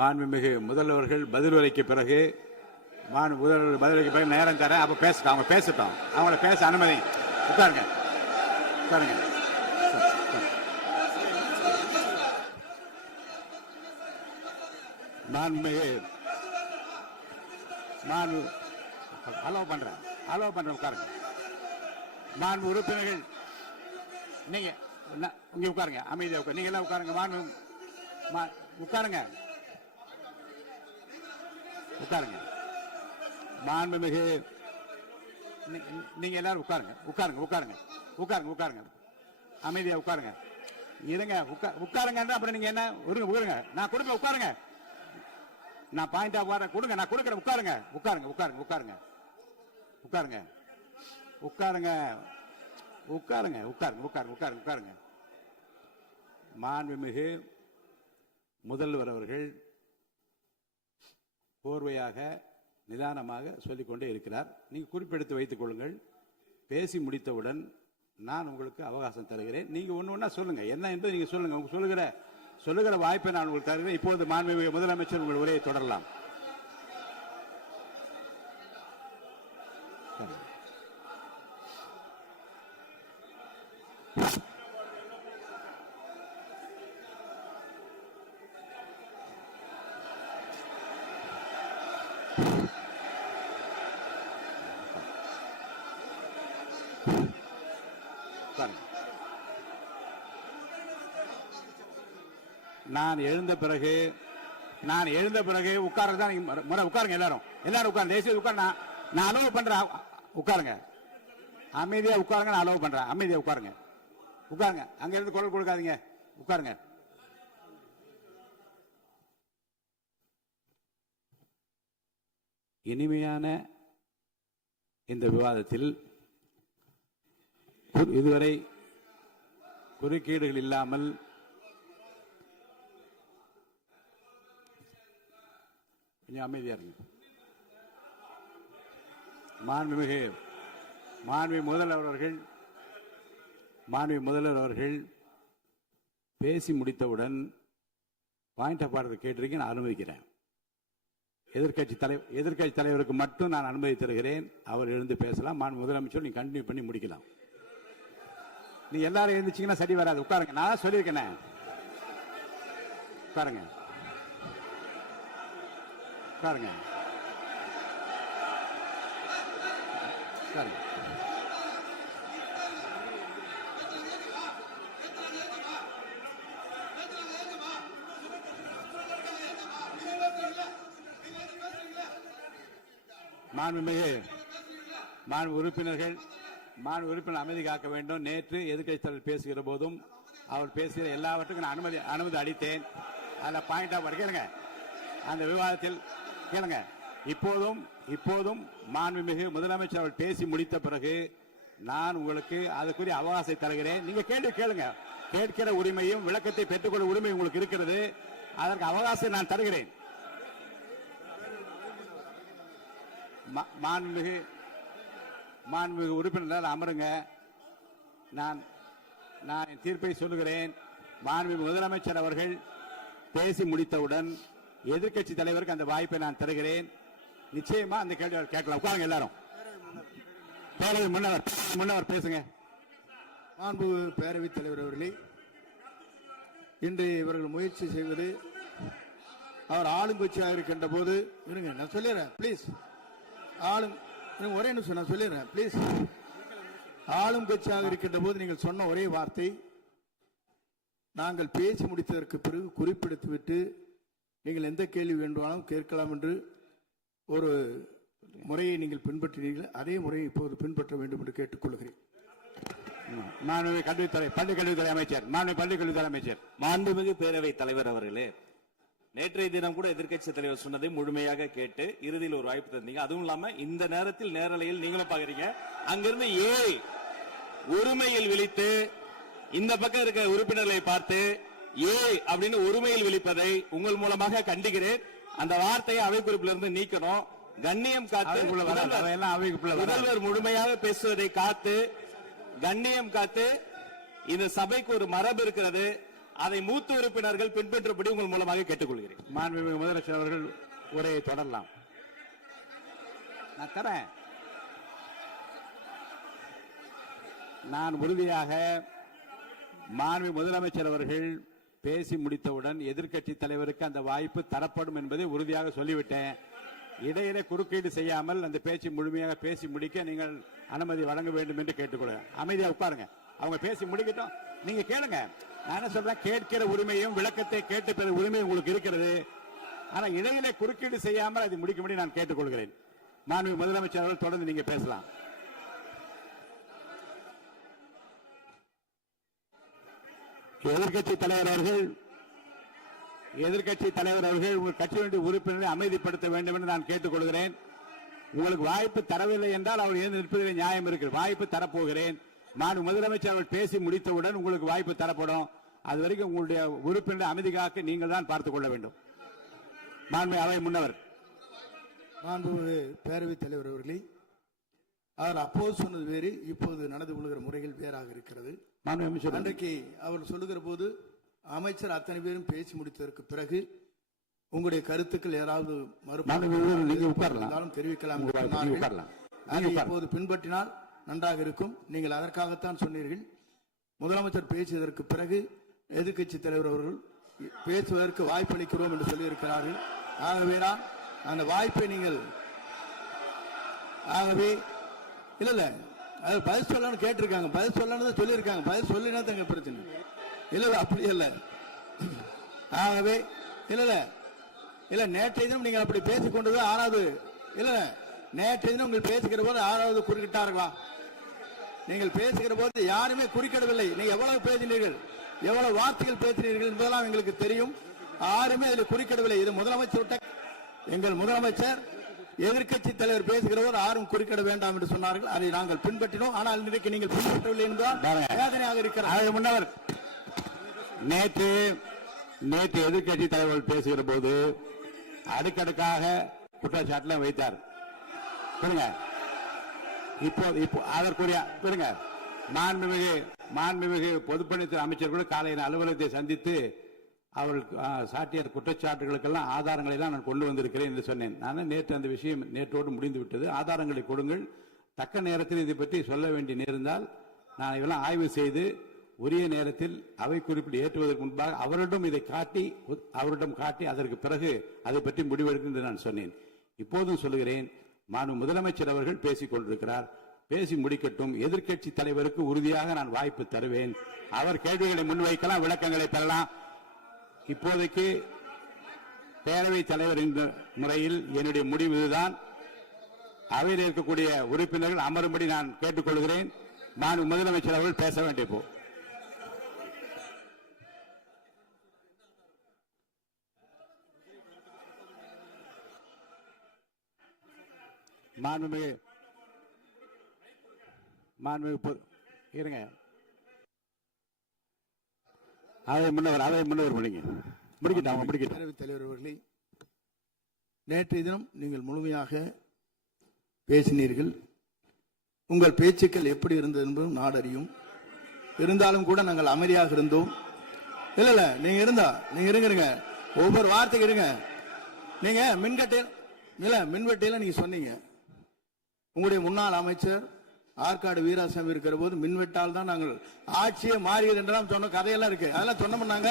மாண்புமிகு முதல்வர்கள் பதிலுரைக்கு பிறகு நேரம் தரேன். அப்ப பேசட்டும், அவங்க பேசட்டும், அவங்கள பேச அனுமதி. உட்காருங்க. மாண்புமிகு அலோவ் பண்றேன். அலோவ் பண்றேன், உட்காருங்க. மாண்பு உறுப்பினர்கள், நீங்க இங்க உட்காருங்க, அமைதியா உட்காரு. நீங்க எல்லாம் உட்காருங்க, உட்காருங்க, உட்காருங்க. மாண்புமிகு, நீங்க எல்லாரும் உட்காருங்க, உட்காருங்க, உட்காருங்க, உட்காருங்க, உட்காருங்க, அமைதியா உட்காருங்க. இருங்க, உட்காருங்க. அப்புறம் நீங்க என்ன உட்காருங்க, நான் கொடுப்பேன், உட்காருங்க. நான் பாயிண்ட் ஆஃப் ஆர்டர் கொடுங்க, நான் கொடுக்குறேன், உட்காருங்க, உட்காருங்க, உட்காருங்க, உட்காருங்க, உட்காருங்க, உட்காருங்க, உட்காருங்க, உட்காருங்க, உட்காருங்க, உட்காருங்க, உட்காருங்க. மாண்புமிகு முதல்வர் அவர்கள் கோர்வையாக நிதானமாக சொல்லிக்கொண்டே இருக்கிறார். நீங்க குறிப்பெடுத்து வைத்துக் கொள்ளுங்கள். பேசி முடித்தவுடன் நான் உங்களுக்கு அவகாசம் தருகிறேன். நீங்க ஒண்ணு சொல்லுங்க, என்ன என்பது நீங்க சொல்லுங்க. உங்க சொல்லுகிற வாய்ப்பை நான் உங்களுக்கு தருகிறேன். இப்போது மாண்புமிகு முதலமைச்சர் உங்கள் உரையை தொடரலாம். நான் எழுந்த பிறகு உட்கார்றதா முறை. உட்காருங்க, எல்லாரும் உட்காருங்க, தேசிய உட்கார். நான் அலோவ் பண்றேன், உட்காருங்க, அமைதியா உட்காருங்க. நான் அலோவ் பண்றேன், அமைதியா உட்காருங்க, உட்காருங்க. அங்க இருந்து குரல் கொடுக்காதீங்க, உட்காருங்க. இனிமையான இந்த விவாதத்தில் இதுவரை குறுக்கீடுகள் இல்லாமல் கொஞ்சம் அமைதியா இருங்க. மாண்புமிகு முதல்வர் அவர்கள் பேசி முடித்தவுடன் பாயிண்ட் ஆஃப் ஆர்டர் கேட்டிருக்கீங்க, நான் அனுமதிக்கிறேன். எதிர்க்கட்சி தலைவருக்கு மட்டும் நான் அனுமதி தருகிறேன். அவர் எழுந்து பேசலாம். மாண்பு முதலமைச்சர் நீங்க கண்டினியூ பண்ணி முடிக்கலாம். நீ எல்லாரும் எழுந்துச்சீங்கன்னா சரி வராது. உட்காருங்க, நான் சொல்லியிருக்கேன். உட்காருங்க, உட்காருங்க, உட்காருங்க. மாண்பு உறுப்பினர் அமைதி காக்க வேண்டும். நேற்று எதிர்க்கட்சி தலைவர் பேசுகிற போதும் அவர் பேசுகிற எல்லாவற்றுக்கும் நான் அனுமதி அளித்தேன். அதுல பாயிண்ட் ஆஃப் கேளுங்க, அந்த விவாதத்தில் கேளுங்க. இப்போதும் மாண்புமிகு முதலமைச்சர் அவர் பேசி முடித்த பிறகு நான் உங்களுக்கு அதுக்குரிய அவகாசத்தை தருகிறேன். நீங்க கேள்வி கேளுங்க. கேட்கிற உரிமையும் விளக்கத்தை பெற்றுக்கொள்ள உரிமை உங்களுக்கு இருக்கிறது. அதற்கு அவகாசம் நான் தருகிறேன். மாண்புமிகு உறுப்பினர் அமருங்க. நான் என் தீர்ப்பை சொல்லுகிறேன். மாண்புமிகு முதலமைச்சர் அவர்கள் பேசி முடித்தவுடன் எதிர்க்கட்சி தலைவருக்கு அந்த வாய்ப்பை நான் தருகிறேன். நிச்சயமா அந்த கேள்வி கேட்கலாம். உட்காருங்க, எல்லாரும். பேரவை முன்னவர் பேசுங்க. மாண்பு பேரவைத் தலைவர் அவர்களே, இன்று இவர்கள் முயற்சி செய்வது, அவர் ஆளுங்கட்சியாக இருக்கின்ற போது, இருங்க நான் சொல்லிடுறேன் பிளீஸ். ஒரே நிமிஷம் நான் சொல்லிடுறேன் பிளீஸ். ஆளும் கட்சியாக இருக்கின்ற போது நீங்கள் சொன்ன ஒரே வார்த்தை, நாங்கள் பேசி முடித்ததற்கு பிறகு குறிப்பிடுத்துவிட்டு நீங்கள் எந்த கேள்வி வேண்டுமானாலும் கேட்கலாம் என்று ஒரு முறையை நீங்கள் பின்பற்றினீர்கள். அதே முறையை இப்போது பின்பற்ற வேண்டும் என்று கேட்டுக்கொள்கிறேன். பள்ளிக்கல்வித்துறை அமைச்சர். மாண்புமிகு பேரவைத் தலைவர் அவர்களே, நேற்றைய தினம் கூட எதிர்க்கட்சி தலைவர் சொன்னதை முழுமையாக கேட்டு இறுதியில் ஒரு வாய்ப்பு தந்தீங்க. அதுவும் இல்லாம இந்த நேரத்தில் நேரலையில் நீங்களும் பாக்குறீங்க. அங்கிருந்து உரிமையில் விழித்து இந்த பக்கம் இருக்க உறுப்பினர்களை பார்த்து அப்படின்னு உரிமையில் விழிப்பதை உங்கள் மூலமாக கண்டிக்கிறேன். அந்த வார்த்தையை அவை குறிப்பிலிருந்து நீக்கணும். கண்ணியம் காத்து முதல்வர் முழுமையாக பேசுவதை காத்து கண்ணியம் காத்து இந்த சபைக்கு ஒரு மரபு இருக்கிறது. அதை மூத்த உறுப்பினர்கள் பின்பற்றபடி உங்கள் மூலமாக கேட்டுக்கொள்கிறேன். மாண்புமிகு முதலமைச்சர் அவர்கள் உரையை தொடரலாம். நான் தரேன். நான் உறுதியாக மாண்புமிகு முதலமைச்சர் அவர்கள் பேசி முடித்தவுடன் எதிர்க்கட்சி தலைவருக்கு அந்த வாய்ப்பு தரப்படும் என்பதை உறுதியாக சொல்லிவிட்டேன். இடையிலே குறுக்கீடு செய்யாமல் அந்த பேச்சு முழுமையாக பேசி முடிக்க நீங்கள் அனுமதி வழங்க வேண்டும் என்று கேட்டுக்கொள்கிறேன். அமைதியா உட்காருங்க. அவங்க பேசி முடிக்கட்டும், நீங்க கேளுங்க. நான் என்ன சொல்றேன், கேட்கிற உரிமையும் விளக்கத்தை கேட்டு பெற உரிமையும் உங்களுக்கு இருக்கிறது. ஆனா இடையிலே குறுக்கீடு செய்யாமல் அதை முடிக்கும்படி நான் கேட்டுக்கொள்கிறேன். மாண்புமிகு முதலமைச்சர் அவர்கள் தொடர்ந்து நீங்க பேசலாம். எதிர்க்கட்சி தலைவர் அவர்கள் உங்கள் கட்சியினுடைய உறுப்பினரை அமைதிப்படுத்த வேண்டும் என்று நான் கேட்டுக்கொள்கிறேன். உங்களுக்கு வாய்ப்பு தரவில்லை என்றால் அவர் எழுந்து நிற்பதில் நியாயம் இருக்கு. வாய்ப்பு தரப்போகிறேன். மாண்புமிகு முதலமைச்சர் அவர்கள் பேசி முடித்தவுடன் உங்களுக்கு வாய்ப்பு தரப்படும். அது வரைக்கும் உங்களுடைய உறுப்பினரை அமைதி காக்க நீங்கள் தான் பார்த்துக் கொள்ள வேண்டும். மாண்புமிகு அவை முன்னவர். மாண்புமிகு பேரவைத் தலைவர் அவர்களே, அவர் அப்போது சொன்னது வேறு, இப்போது நடந்து கொள்கிற முறைகள் வேறாக இருக்கிறது. அன்றைக்கு அவர் சொல்லுகிற போது அமைச்சர் அத்தனை பேரும் பேசி முடித்ததற்கு பிறகு உங்களுடைய கருத்துக்கள் ஏதாவது தெரிவிக்கலாம். இப்போது பின்பற்றினால் நன்றாக இருக்கும். நீங்கள் அதற்காகத்தான் சொன்னீர்கள். முதலமைச்சர் பேசியதற்கு பிறகு எதிர்க்கட்சி தலைவர் அவர்கள் பேசுவதற்கு வாய்ப்பளிக்கிறோம் என்று சொல்லியிருக்கிறார்கள். ஆகவே தான் அந்த வாய்ப்பை நீங்கள் இல்ல அது பதில் சொல்லணும்னு கேட்டிருக்காங்க. பதில் சொல்லணும் சொல்லியிருக்காங்க. பதில் சொல்லினா தங்க பிரச்சனை இல்ல. அப்படி இல்ல. ஆகவே இல்ல நேற்றைய தினம் நீங்கள் அப்படி பேசிக் கொண்டது 6வது இல்ல. நேற்றைய தினம் உங்கள் பேசுகிற போது 6வது குறுக்கிட்டார்களா? நீங்கள் பேசுகிற போது யாருமே குறுக்கிடவில்லை. நீங்க எவ்வளவு பேசினீர்கள், எவ்வளவு வார்த்தைகள் பேசினீர்கள் என்பதெல்லாம் எங்களுக்கு தெரியும். யாருமே அதில் குறுக்கிடவில்லை. இது முதலமைச்சர், எங்கள் முதலமைச்சர் எதிர்க்கட்சி தலைவர் பேசுகிறவர் யாரும் குறுக்கிட வேண்டாம் என்று சொன்னார்கள். அதை நாங்கள் பின்பற்றினோம். ஆனால் இன்றைக்கு நீங்கள் பின்பற்றவில்லை என்பதால் வேதனையாக இருக்கிறார். முன்னவர் நேற்று எதிர்க்கட்சி தலைவர் பேசுகிற போது அடுக்கடுக்காக குற்றச்சாட்டுல வைத்தார். இப்போ அதற்குரிய மாண்புமிகு பொதுப்பணித்துறை அமைச்சர் கூட காலையில் அலுவலகத்தை சந்தித்து அவர்கள் சாட்டிய குற்றச்சாட்டுகளுக்கெல்லாம் ஆதாரங்களை எல்லாம் நான் கொண்டு வந்திருக்கிறேன் என்று சொன்னேன். நான் நேற்று அந்த விஷயம் நேற்றோடு முடிந்து விட்டது. ஆதாரங்களை கொடுங்கள். தக்க நேரத்தில் இதை பற்றி சொல்ல வேண்டிய நேர்ந்தால் நான் இதெல்லாம் ஆய்வு செய்து உரிய நேரத்தில் அவை குறிப்பில் ஏற்றுவதற்கு முன்பாக அவரிடம் காட்டி அதற்கு பிறகு அதை பற்றி முடிவெடுக்கும் என்று நான் சொன்னேன். இப்போதும் சொல்லுகிறேன், மாண்புமிகு முதலமைச்சர் அவர்கள் பேசிக் கொண்டிருக்கிறார். பேசி முடிக்கட்டும். எதிர்க்கட்சி தலைவருக்கு உறுதியாக நான் வாய்ப்பு தருவேன். அவர் கேள்விகளை முன்வைக்கலாம், விளக்கங்களை பெறலாம். இப்போதைக்கு பேரவைத் தலைவர் என்ற முறையில் என்னுடைய முடிவு இதுதான். அவையில் இருக்கக்கூடிய உறுப்பினர்கள் அமரும்படி நான் கேட்டுக்கொள்கிறேன். நான் முதலமைச்சர் அவர்கள் பேச வேண்டிய இருங்க. அதை முன்னவர் பேரவைத் தலைவர் அவர்களே, நேற்றைய தினம் நீங்கள் முழுமையாக பேசினீர்கள். உங்கள் பேச்சுக்கள் எப்படி இருந்தது என்பதும் நாடு அறியும். இருந்தாலும் கூட நாங்கள் அமைதியாக இருந்தோம். இல்ல நீங்க இருங்க. ஒவ்வொரு வார்த்தைக்கு இருங்க. நீங்க மின்வெட்டியில நீங்க சொன்னீங்க. உங்களுடைய முன்னாள் அமைச்சர் ஆற்காடு வீராசாமி இருக்கிற போது மின்வெட்டால் தான் நாங்கள் ஆட்சியே மாறியது என்றெல்லாம் சொன்ன கதையெல்லாம் இருக்கு. அதெல்லாம் சொன்னோம்னாங்க.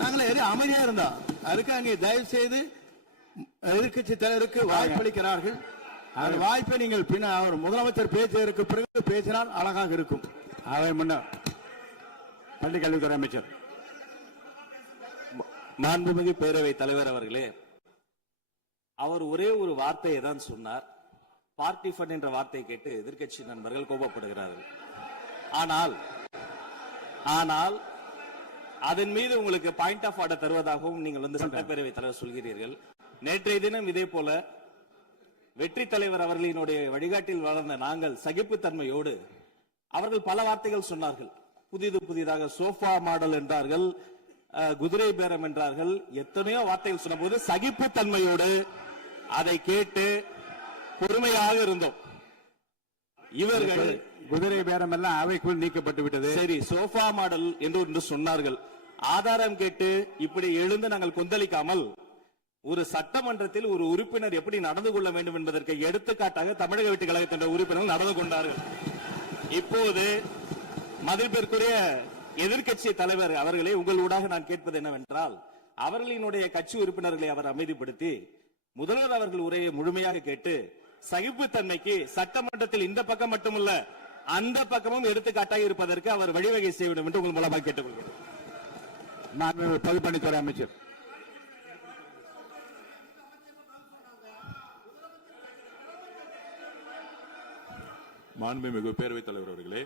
நாங்களே அமைதியா இருந்தா அதுக்காக நீங்க தயவு செய்து எதிர்க்கட்சி தலைவருக்கு வாய்ப்பளிக்கிறார்கள். அந்த வாய்ப்பை நீங்கள் அவர் முதலமைச்சர் பேசியதற்கு பிறகு பேசினால் அழகாக இருக்கும். அவை முன்னர் பள்ளி கல்வித்துறை அமைச்சர். மாண்புமிகு பேரவைத் தலைவர் அவர்களே, அவர் ஒரே ஒரு வார்த்தையை தான் சொன்னார். பார்ட்டி ஃபண்ட் என்ற வார்த்தையை கேட்டு எதிர்க்கட்சி நண்பர்கள் கோபப்படுகிறார்கள். ஆனால் அதன் மீது உங்களுக்கு பாயிண்ட் ஆஃப் ஆர்டர் தருவதாகவும் நீங்கள் சட்டப்பேரவைத் தலைவர் சொல்கிறீர்கள். நேற்றைய தினம் இதே போல வெற்றி தலைவர் அவர்களினுடைய வழிகாட்டில் வளர்ந்த நாங்கள் சகிப்புத்தன்மையோடு அவர்கள் பல வார்த்தைகள் சொன்னார்கள். புதிதாக சோஃபா மாடல் என்றார்கள், குதிரை பேரம் என்றார்கள், எத்தனையோ வார்த்தைகள் சொன்ன போது சகிப்புத்தன்மையோடு அதை கேட்டு பொறுமையாக இருந்தோம். இவர்கள் குதிரை பேரம் எல்லாம் அவைக்குள் நீக்கப்பட்டு விட்டது. சரி, சோஃபா மாடல் என்று சொன்னார்கள். ஆதாரம் கேட்டு இப்படி எழுந்து நாங்கள் கொந்தளிக்காமல் ஒரு சட்டமன்றத்தில் ஒரு உறுப்பினர் எப்படி நடந்து கொள்ள வேண்டும் என்பதற்கு எடுத்துக்காட்டாக தமிழக வெற்றி கழகத்தின் உறுப்பினர்கள் நடந்து கொண்டார்கள். இப்போது மதிப்பிற்குரிய எதிர்க்கட்சி தலைவர் அவர்களே, உங்களூடாக நான் கேட்பது என்னவென்றால், அவர்களினுடைய கட்சி உறுப்பினர்களை அவர் அமைதிப்படுத்தி முதல்வர் அவர்கள் உரையை முழுமையாக கேட்டு சகிப்புத்தன்மைக்கு சட்டமன்றத்தில் இந்த பக்கம் மட்டுமல்ல அந்த பக்கமும் எடுத்துக்காட்டாக இருப்பதற்கு அவர் வழிவகை செய்ய வேண்டும் என்று உங்கள் மூலமாக கேட்டுக்கொள்கிறேன். பொதுப்பணித்துறை அமைச்சர். மாண்புமிகு பேரவைத் தலைவர் அவர்களே,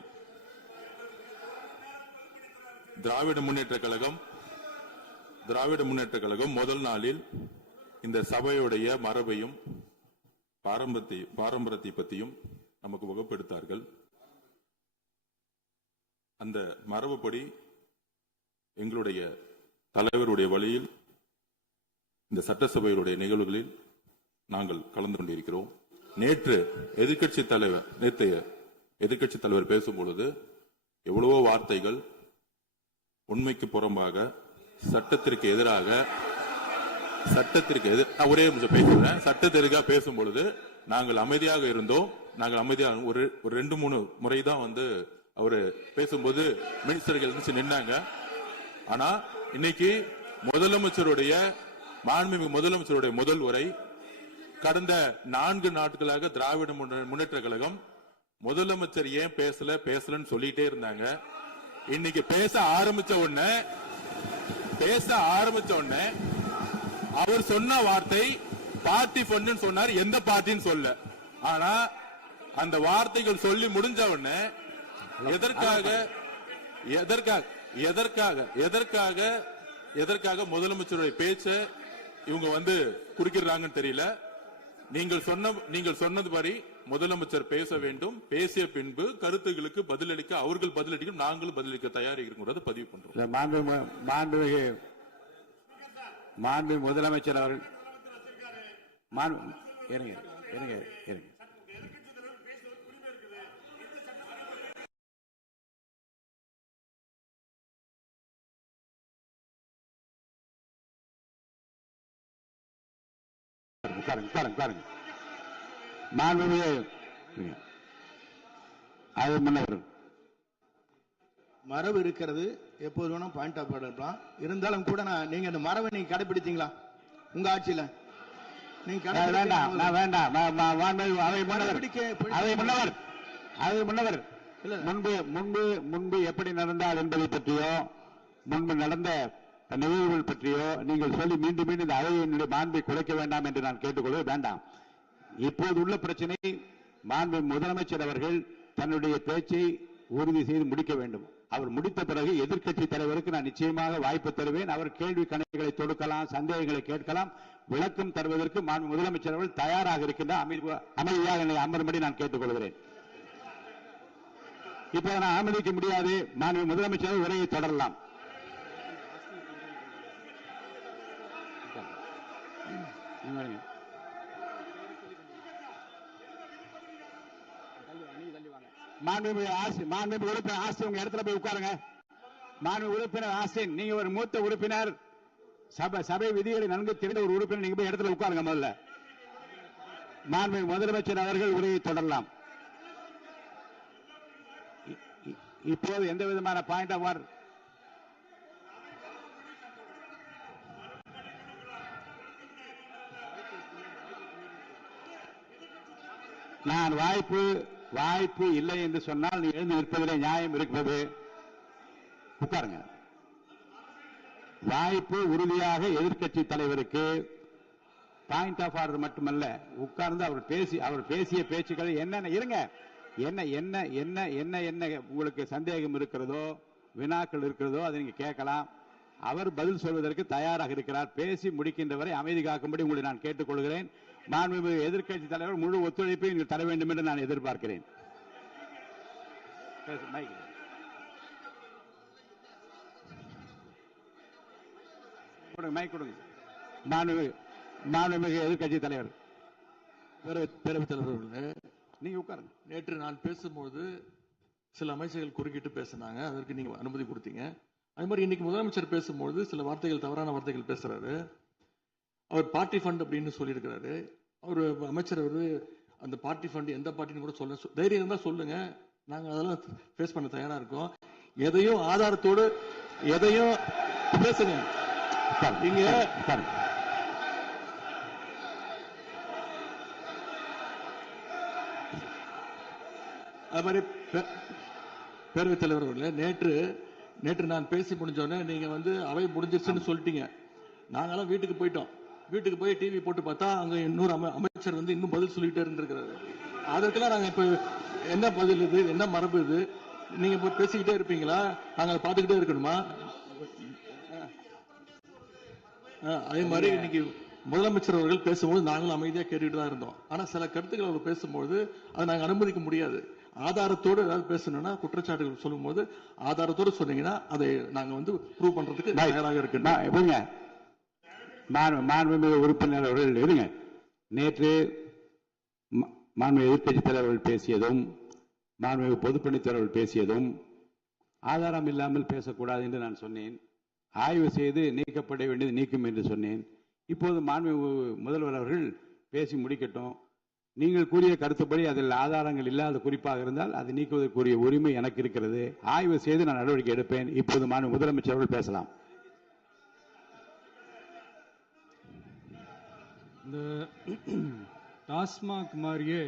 திராவிட முன்னேற்ற கழகம் முதல் நாளில் இந்த சபையுடைய மரபையும் பாரம்பரியத்தை பற்றியும் நமக்கு வகுப்படுத்தார்கள். அந்த மரபுப்படி எங்களுடைய தலைவருடைய வழியில் இந்த சட்டசபையுடைய நிகழ்வுகளில் நாங்கள் கலந்து கொண்டிருக்கிறோம். நேற்றைய எதிர்க்கட்சி தலைவர் பேசும்பொழுது எவ்வளவோ வார்த்தைகள் உண்மைக்கு புறம்பாக சட்டத்திற்கு எதிராக ஒரே நிமிஷம் பேசுறேன். சட்டத்திற்காக பேசும் பொழுது நாங்கள் அமைதியாக இருந்தோம். நாங்கள் அமைதியாக ஒரு 2-3 முறை தான் அவரு பேசும்போது மினிஸ்டர்கள் நின்னாங்க. ஆனா இன்னைக்கு மாண்புமிகு முதலமைச்சருடைய முதல் உரை கடந்த 4 நாட்களாக திராவிட முன்னேற்ற கழகம் முதலமைச்சர் ஏன் பேசலன்னு சொல்லிட்டே இருந்தாங்க. இன்னைக்கு பேச ஆரம்பிச்ச உடனே அவர் சொன்ன வார்த்தை பார்ட்டி ஃபண்ட் சொன்னார். எந்த பார்ட்டின்னு சொல்ல. ஆனா அந்த வார்த்தைகள் சொல்லி முடிஞ்ச உடனே எதற்காக முதலமைச்சருடைய பேச்ச இவங்க குறுக்கிறாங்கன்னு தெரியல. நீங்கள் சொன்னதுபடி முதலமைச்சர் பேச வேண்டும். பேசிய பின்பு கருத்துகளுக்கு பதிலளிக்க அவர்கள் பதிலளிக்கும், நாங்களும் பதிலளிக்க தயாராக இருக்கிறத பதிவு பண்றோம். மாண்பு முதலமைச்சர் அவர்கள் உட்காருங்க. மரபு இருக்கிறது, எப்போது வேணும் பாயிண்ட் ஆஃப் ஆர்டர் இருக்கலாம். இருந்தாலும் கூட நீங்க அந்த மரபை நீங்க கடைபிடித்தீங்களா உங்க ஆட்சியில? நீங்க முன்பு எப்படி நடந்தால் என்பதை பற்றியோ முன்பு நடந்த நிகழ்வுகள் பற்றியோ நீங்கள் சொல்லி மீண்டும் இந்த அவையினுடைய மாண்பை குறைக்க வேண்டாம் என்று நான் கேட்டுக்கொள்ள வேண்டாம். இப்போது உள்ள பிரச்சனை, மாண்பு முதலமைச்சர் அவர்கள் தன்னுடைய பேச்சை உறுதி செய்து முடிக்க வேண்டும். அவர் முடித்த பிறகு எதிர்க்கட்சி தலைவருக்கு நான் நிச்சயமாக வாய்ப்பு தருவேன். அவர் கேள்வி கணைகளை தொடுக்கலாம், சந்தேகங்களை கேட்கலாம். விளக்கம் தருவதற்கு மாண்பு முதலமைச்சர் அவர்கள் தயாராக இருக்கின்றார். அமைதியாக என்னை அமரும்படி நான் கேட்டுக்கொள்கிறேன். இப்போது நான் அனுமதிக்க முடியாது. மாண்பு முதலமைச்சர் உரையை தொடரலாம். மாண்புமிகு உறுப்பினர் ஆஸ்தின் உங்க இடத்துல போய் உட்காருங்க. மாண்புமிகு உறுப்பினர் ஆஸ்தின், நீங்க ஒரு மூத்த உறுப்பினர், சபை விதிகளை நன்கு தெரிந்த ஒரு உறுப்பினர், நீங்க போய் இடத்துல உட்காருங்க. முதல்ல மாண்புமிகு முதலமைச்சர் அவர்கள் உரையை தொடரலாம். இப்போது எந்த விதமான பாயிண்ட் ஆஃப் ஆர்டர் நான் வாய்ப்பு இல்லை என்று சொன்னால் நீ எழுந்து நிற்பதிலே நியாயம் இருக்கிறது. உட்காருங்க. வாய்ப்பு உறுதியாக எதிர்க்கட்சி தலைவருக்கு பாயிண்ட் ஆஃப் ஆர்டர் மட்டுமல்ல, உட்கார்ந்து அவர் பேசிய பேச்சுக்கள் என்னென்ன இருங்க, என்ன உங்களுக்கு சந்தேகம் இருக்கிறதோ, வினாக்கள் இருக்கிறதோ அதை நீங்க கேட்கலாம். அவர் பதில் சொல்வதற்கு தயாராக இருக்கிறார். பேசி முடிக்கின்ற வரை அமைதி காக்கும்படி உங்களை நான் கேட்டுக்கொள்கிறேன். மாண்புமிகு எதிர்க்கட்சி தலைவர் முழு ஒத்துழைப்பை நீங்கள் தர வேண்டும் என்று நான் எதிர்பார்க்கிறேன். மாண்புமிகு எதிர்க்கட்சி தலைவர், பேரவைத் தலைவர்களே, நீங்க உட்காருங்க. நேற்று நான் பேசும்போது சில அமைச்சர்கள் குறுக்கிட்டு பேசினாங்க. அதற்கு நீங்க அனுமதி கொடுத்தீங்க. அது மாதிரி இன்னைக்கு முதலமைச்சர் பேசும்போது சில வார்த்தைகள், தவறான வார்த்தைகள் பேசுறாரு. அவர் பார்ட்டி ஃபண்ட் அப்படின்னு சொல்லியிருக்கிறாரு. அவர் அமைச்சர் அந்த பார்ட்டி ஃபண்ட் எந்த பார்ட்டின்னு கூட சொல்ல தைரியம் இருந்தா சொல்லுங்க. நாங்க அதெல்லாம் ஃபேஸ் பண்ண தயாரா இருக்கோம். எதையும் ஆதாரத்தோடு எதையும் பேசுங்க. இங்க அது மாதிரி பேரவைத் தலைவர் அவர்களே, நேற்று நான் பேசி முடிஞ்சோடனே நீங்க அவை முடிஞ்சிருச்சுன்னு சொல்லிட்டீங்க. நாங்கெல்லாம் வீட்டுக்கு போயிட்டோம். வீட்டுக்கு போய் டிவி போட்டு பார்த்தா அங்க இன்னொரு அமைச்சர் இன்னும் பதில் சொல்லிட்டே இருந்திருக்கிறாரு. அதற்கெல்லாம் நாங்க இப்ப என்ன பதில் இது, என்ன மரபு இது? நீங்க இப்ப பேசிக்கிட்டே இருப்பீங்களா? நாங்க அதை பார்த்துக்கிட்டே இருக்கணுமா? அதே மாதிரி இன்னைக்கு முதலமைச்சர் அவர்கள் பேசும்போது நாங்களும் அமைதியா கேட்டுட்டு தான் இருந்தோம். ஆனா சில கருத்துக்கள் அவர் பேசும்போது அதை நாங்க அனுமதிக்க முடியாது. ஆதாரத்தோடு ஏதாவது பேசணும்னா, குற்றச்சாட்டுகள் சொல்லும் போது ஆதாரத்தோடு சொன்னீங்கன்னா அதை நாங்க ப்ரூவ் பண்றதுக்கு தயாராக இருக்கு. மாண்புமிகு உறுப்பினர் அவர்கள் இருங்க. நேற்று மாண்புமிகு எதிர்க்கட்சித் தலைவர்கள் பேசியதும் மாண்புமிகு பொதுப்பணித் தலைவர்கள் பேசியதும் ஆதாரம் இல்லாமல் பேசக்கூடாது என்று நான் சொன்னேன். ஆய்வு செய்து நீக்கப்பட வேண்டியது நீக்கும் என்று சொன்னேன். இப்போது மாண்புமிகு முதல்வர் அவர்கள் பேசி முடிக்கட்டும். நீங்கள் கூறிய கருத்துப்படி அதில் ஆதாரங்கள் இல்லாத குறிப்பாக இருந்தால் அதை நீக்குவதற்குரிய உரிமை எனக்கு இருக்கிறது. ஆய்வு செய்து நான் நடவடிக்கை எடுப்பேன். இப்போது மாண்புமிகு முதலமைச்சர் அவர்கள் பேசலாம். இந்த டாஸ்மாக் மாதிரியே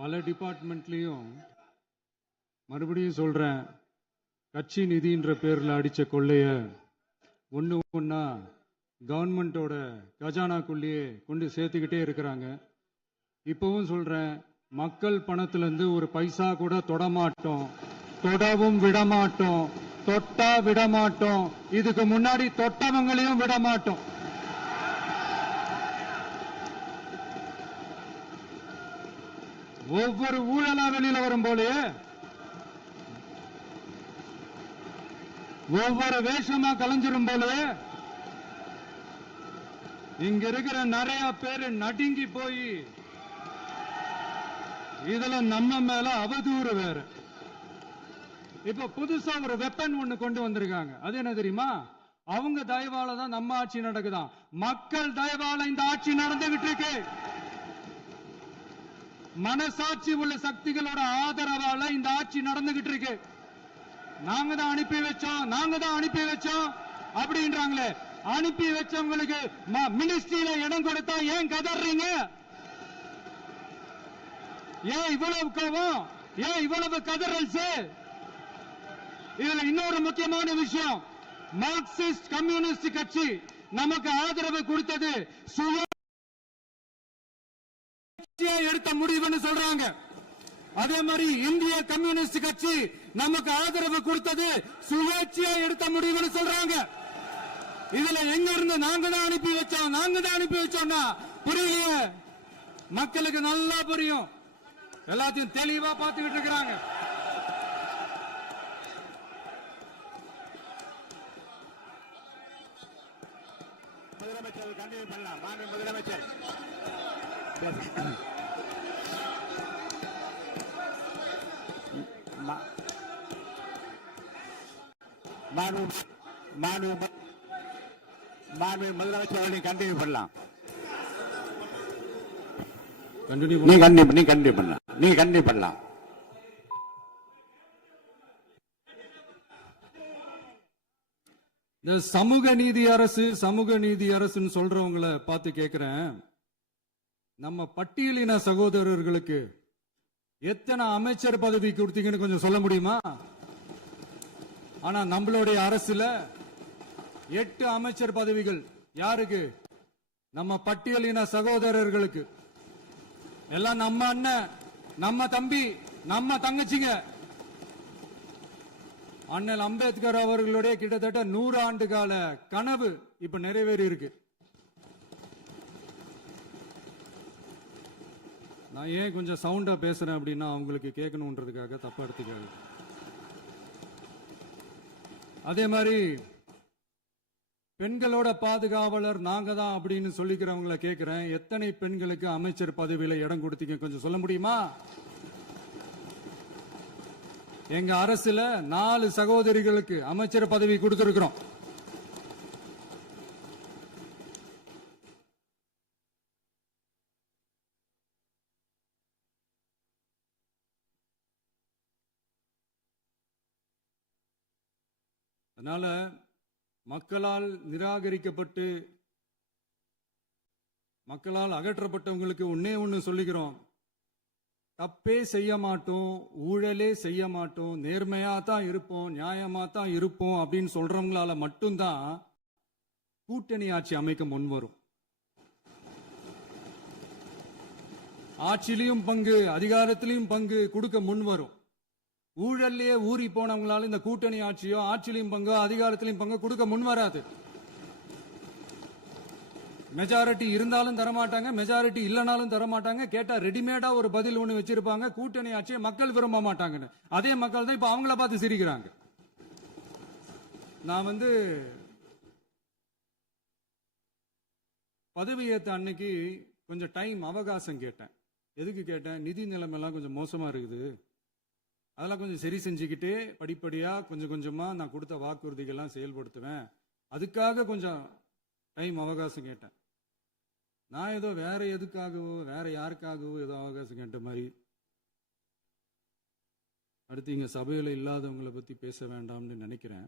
பல டிபார்ட்மெண்ட்லயும் மறுபடியும் சொல்றேன், கட்சி நிதின்ற பேர்ல அடிச்ச கொள்ளைய ஒன்னா கவர்மெண்டோட கஜானாக்குள்ளேயே கொண்டு சேர்த்துக்கிட்டே இருக்கிறாங்க. இப்பவும் சொல்றேன், மக்கள் பணத்திலிருந்து ஒரு பைசா கூட தொடமாட்டோம், தொடவும் விடமாட்டோம், தொட்டா விடமாட்டோம், இதுக்கு முன்னாடி தொட்டவங்களையும் விடமாட்டோம். ஒவ்வொரு ஊழலா வெளியில வரும் போலயே ஒவ்வொரு வேஷமா கலைஞ்சிரும் போலயே இங்க இருக்கிற நிறைய பேரு நடுங்கி போய் இதுல நம்ம மேல அவதூறு வேற. இப்ப புதுசா ஒரு வெப்பன் ஒண்ணு கொண்டு வந்திருக்காங்க. அது என்ன தெரியுமா? அவங்க தயவால தான் நம்ம ஆட்சி நடக்குதாம். மக்கள் தயவால இந்த ஆட்சி நடந்துகிட்டு இருக்கு. மனசாட்சி உள்ள சக்திகளோட ஆதரவால இந்த ஆட்சி நடந்துகிட்டு இருக்கு. நாங்க தான் அனுப்பி வச்சோம் அப்படின்றாங்களே. அனுப்பி வச்சவங்களுக்கு மினிஸ்ட்ரியில இடம் கொடுத்தா ஏன் கதறீங்க? ஏன் இவ்வளவு கோபம்? ஏன் இவ்வளவு கதறல்ஸ்? இதுல இன்னொரு முக்கியமான விஷயம், மார்க்சிஸ்ட் கம்யூனிஸ்ட் கட்சி நமக்கு ஆதரவு கொடுத்தது எடுத்த முடிவுன்னு சொல்றாங்க. அதே மாதிரி இந்திய கம்யூனிஸ்ட் கட்சி நமக்கு ஆதரவு கொடுத்தது சுயேட்சையா எடுத்த முடிவுன்னு சொல்றாங்க. இதுல எங்க இருந்து நாங்க தான் அனுப்பி வச்சோம்னா புரியலையே. மக்களுக்கு நல்லா புரியும், எல்லாத்தையும் தெளிவா பார்த்துக்கிட்டு இருக்கிறாங்க. முதலமைச்சர் கண்டினியூ பண்ணலாம். மாண்பு முதலமைச்சர் முதலமைச்சர் கண்டினியூ பண்ணலாம். நீ கண்டினியூ பண்ணலாம். இந்த சமூக நீதி அரசுன்னு சொல்றவங்களை பார்த்து கேட்கிறேன், நம்ம பட்டியலின சகோதரர்களுக்கு எத்தனை அமைச்சர் பதவி கொடுத்தீங்கன்னு கொஞ்சம் சொல்ல முடியுமா? ஆனா நம்மளுடைய அரசுல 8 அமைச்சர் பதவிகள் யாருக்கு? நம்ம பட்டியலின சகோதரர்களுக்கு. எல்லாம் நம்ம அண்ணன், நம்ம தம்பி, நம்ம தங்கச்சிங்க. அண்ணல் அம்பேத்கர் அவர்களுடைய கிட்டத்தட்ட 100 ஆண்டு கால கனவு இப்ப நிறைவேறி இருக்கு. நான் ஏன் கொஞ்சம் சவுண்டா பேசுறேன் அப்படின்னா அவங்களுக்கு கேட்கணுன்றதுக்காக தப்பா எடுத்துக்காது. அதே மாதிரி பெண்களோட பாதுகாவலர் நாங்க தான் அப்படின்னு சொல்லிக்கிறவங்களை கேட்கிறேன், எத்தனை பெண்களுக்கு அமைச்சர் பதவியில இடம் கொடுத்தீங்க கொஞ்சம் சொல்ல முடியுமா? எங்க அரசுல 4 சகோதரிகளுக்கு அமைச்சர் பதவி கொடுத்திருக்கிறோம். அதனால மக்களால் நிராகரிக்கப்பட்டு மக்களால் அகற்றப்பட்டவங்களுக்கு ஒண்ணு சொல்லிக்கிறோம், தப்பே செய்ய மாட்டோம், ஊழலே செய்ய மாட்டோம், நேர்மையா தான் இருப்போம், நியாயமா தான் இருப்போம் அப்படின்னு சொல்றவங்களால மட்டும்தான் கூட்டணி ஆட்சி அமைக்க முன்வரும். ஆட்சியிலையும் பங்கு, அதிகாரத்திலையும் பங்கு கொடுக்க முன்வரும். ஊழல்லையே ஊறி போனவங்களால இந்த கூட்டணி ஆட்சியோ ஆட்சியிலையும் பங்கு அதிகாரத்திலையும் பங்கு கொடுக்க முன்வராது. மெஜாரிட்டி இருந்தாலும் தரமாட்டாங்க, மெஜாரிட்டி இல்லைனாலும் தரமாட்டாங்க. கேட்டா ரெடிமேடா ஒரு பதில் ஒண்ணு வச்சிருப்பாங்க, கூட்டணி ஆட்சியை மக்கள் விரும்ப மாட்டாங்கன்னு. அதே மக்கள் தான் இப்ப அவங்கள பார்த்து சிரிக்கிறாங்க. நான் பதவியேற்ற அன்னைக்கு கொஞ்சம் டைம் அவகாசம் கேட்டேன். எதுக்கு கேட்டேன்? நிதி நிலைமைலாம் கொஞ்சம் மோசமா இருக்குது, அதெல்லாம் கொஞ்சம் சரி செஞ்சுக்கிட்டு படிப்படியா கொஞ்சம் கொஞ்சமா நான் கொடுத்த வாக்குறுதிகள்லாம் செயல்படுத்துவேன், அதுக்காக கொஞ்சம் டைம் அவகாசம் கேட்டேன். நான் ஏதோ வேற எதுக்காகவோ வேற யாருக்காகவோ ஏதோ அவகாசம் கேட்ட மாதிரி. அடுத்து இங்க சபையில இல்லாதவங்களை பத்தி பேச வேண்டாம்னு நினைக்கிறேன்.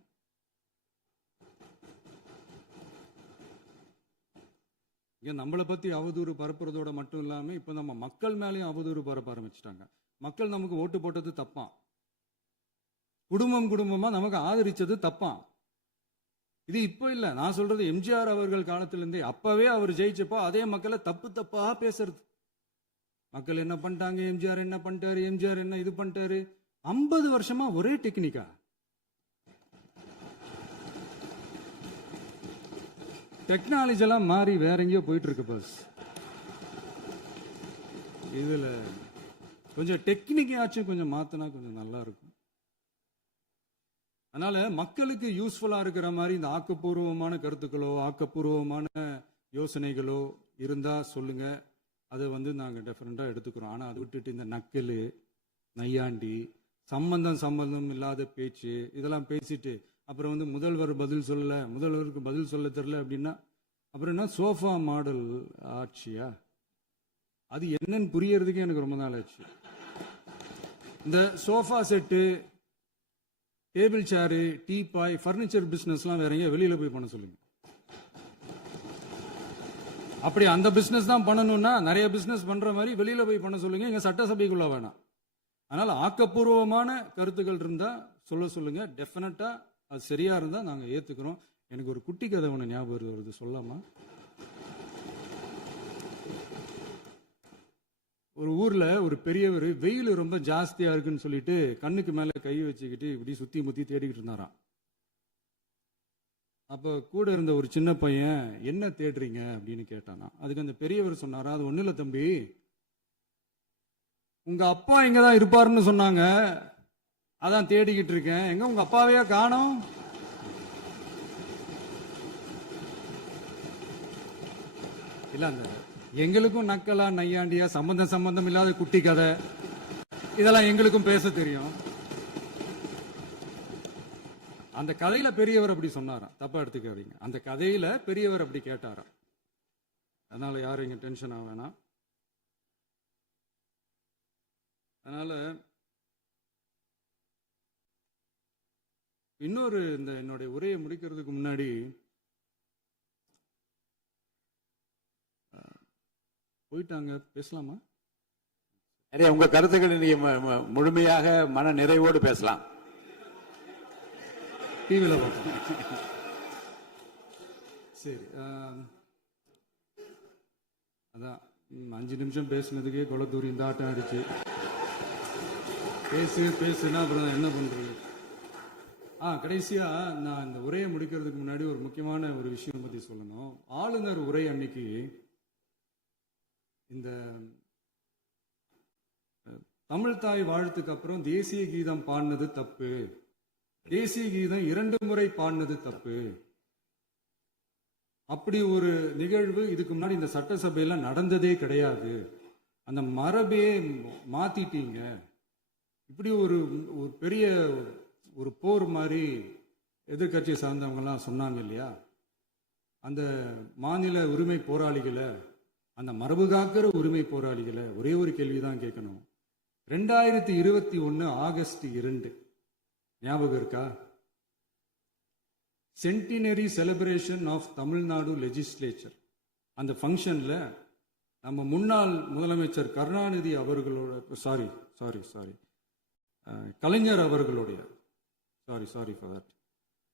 இங்க நம்மளை பத்தி அவதூறு பரப்புறதோட மட்டும் இல்லாம இப்ப நம்ம மக்கள் மேலேயும் அவதூறு பரப்ப ஆரம்பிச்சிட்டாங்க. மக்கள் நமக்கு ஓட்டு போட்டது தப்பான், குடும்பமா நமக்கு ஆதரிச்சது தப்பான். இது இப்ப இல்ல, நான் சொல்றது எம்ஜிஆர் அவர்கள் காலத்திலிருந்தே. அப்பவே அவர் ஜெயிச்சப்போ அதே மக்களை தப்பா பேசுறது. மக்கள் என்ன பண்ணிட்டாங்க, எம்ஜிஆர் என்ன பண்ணிட்டாரு, எம்ஜிஆர் என்ன இது பண்ணிட்டாரு. 50 வருஷமா ஒரே டெக்னிக்கா. டெக்னாலஜி எல்லாம் மாறி வேற எங்கேயோ போயிட்டு இருக்கு பஸ். இதுல கொஞ்சம் டெக்னிக்காச்சும் கொஞ்சம் மாத்தினா கொஞ்சம் நல்லா இருக்கும். அதனால மக்களுக்கு யூஸ்ஃபுல்லா இருக்கிற மாதிரி இந்த ஆக்கப்பூர்வமான கருத்துக்களோ ஆக்கப்பூர்வமான யோசனைகளோ இருந்தா சொல்லுங்க, அதை நாங்க டெஃபரெண்டா எடுத்துக்கிறோம். ஆனா அதை விட்டுட்டு இந்த நக்கலு நையாண்டி சம்பந்தம் இல்லாத பேச்சு இதெல்லாம் பேசிட்டு அப்புறம் முதல்வர் பதில் சொல்லல, முதல்வருக்கு பதில் சொல்ல தெரியல அப்படின்னா அப்புறம் என்ன சோஃபா மாடல் ஆட்சியா? அது என்னன்னு புரியறதுக்கே எனக்கு ரொம்ப நாள் ஆச்சு. இந்த sofa set, table chair, teapoy, furniture பிசினஸ்லாம் வேற எங்க வெளியில போய் பண்ண சொல்லுங்க. அப்படி அந்த பிசினஸ் தான் பண்ணணும்னா நிறைய பிசினஸ் பண்ற மாதிரி வெளியில போய் பண்ண சொல்லுங்க, இங்க சட்டசபைக்குள்ள வேணாம். அதனால ஆக்கப்பூர்வமான கருத்துக்கள் இருந்தா சொல்லுங்க, டெஃபினட்டா அது சரியா இருந்தா நாங்க ஏத்துக்கிறோம். எனக்கு ஒரு குட்டி கதை ஒண்ணு ஞாபகம் வருது, சொல்லாமா? ஒரு ஊர்ல ஒரு பெரியவர் வெயில் ரொம்ப ஜாஸ்தியா இருக்குன்னு சொல்லிட்டு கண்ணுக்கு மேல கை வச்சுக்கிட்டு இப்படி சுத்தி முத்தி தேடிக்கிட்டு இருந்தாராம். அப்ப கூட இருந்த ஒரு சின்ன பையன் என்ன தேடுறீங்க அப்படின்னு கேட்டானா. அதுக்கு அந்த பெரியவர் சொன்னாரா, அது ஒண்ணு இல்ல தம்பி, உங்க அப்பா இங்கதான் இருப்பாருன்னு சொன்னாங்க, அதான் தேடிக்கிட்டு இருக்கேன், எங்க உங்க அப்பாவையா காணோம்? இல்ல அந்த எங்களுக்கும் நக்கலா நையாண்டியா சம்பந்தம் இல்லாத குட்டி கதை இதெல்லாம் எங்களுக்கும் பேச தெரியும். அந்த கதையில பெரியவர் அப்படி சொன்னாராம், தப்பா எடுத்துக்காதீங்க. அந்த கதையில பெரியவர் அப்படி கேட்டாராம். அதனால யாரும் இங்க டென்ஷன் ஆக வேணாம். அதனால இன்னொரு இந்த என்னுடைய உரையை முடிக்கிறதுக்கு முன்னாடி போயிட்டாங்க, பேசலாமா? நிறைய உங்க கருத்துக்களை நீங்க முழுமையாக மன நிறைவோடு பேசலாம். டிவியில் பார்ப்போம். சரி, அதான் 5 நிமிஷம் பேசுனதுக்கே கொளத்தூரி இந்த ஆட்டம் அடிச்சு பேசுனா அப்புறம் என்ன பண்றது? கடைசியா நான் இந்த உரையை முடிக்கிறதுக்கு முன்னாடி ஒரு முக்கியமான ஒரு விஷயம் பத்தி சொல்லணும். ஆளுநர் உரை அன்னைக்கு இந்த தமிழ் தாய் வாழ்த்துக்கு அப்புறம் தேசிய கீதம் பாடினது தப்பு, தேசிய கீதம் 2 முறை பாடினது தப்பு, அப்படி ஒரு நிகழ்வு இதுக்கு முன்னாடி இந்த சட்டசபையில நடந்ததே கிடையாது, அந்த மரபே மாத்திட்டீங்க, இப்படி ஒரு பெரிய ஒரு போர் மாதிரி எதிர்கட்சியை சார்ந்தவங்கலாம் சொன்னாங்க இல்லையா? அந்த மாநில உரிமை போராளிகளை, அந்த மரபு காக்கிற உரிமை போராளிகளை ஒரே ஒரு கேள்விதான் கேட்கணும். 2021 ஆகஸ்ட் 2 ஞாபகம் இருக்கா? Centenary celebration of Tamil Nadu legislature. அந்த ஃபங்க்ஷனில் நம்ம முன்னாள் முதலமைச்சர் கருணாநிதி அவர்களோட கலைஞர் அவர்களுடைய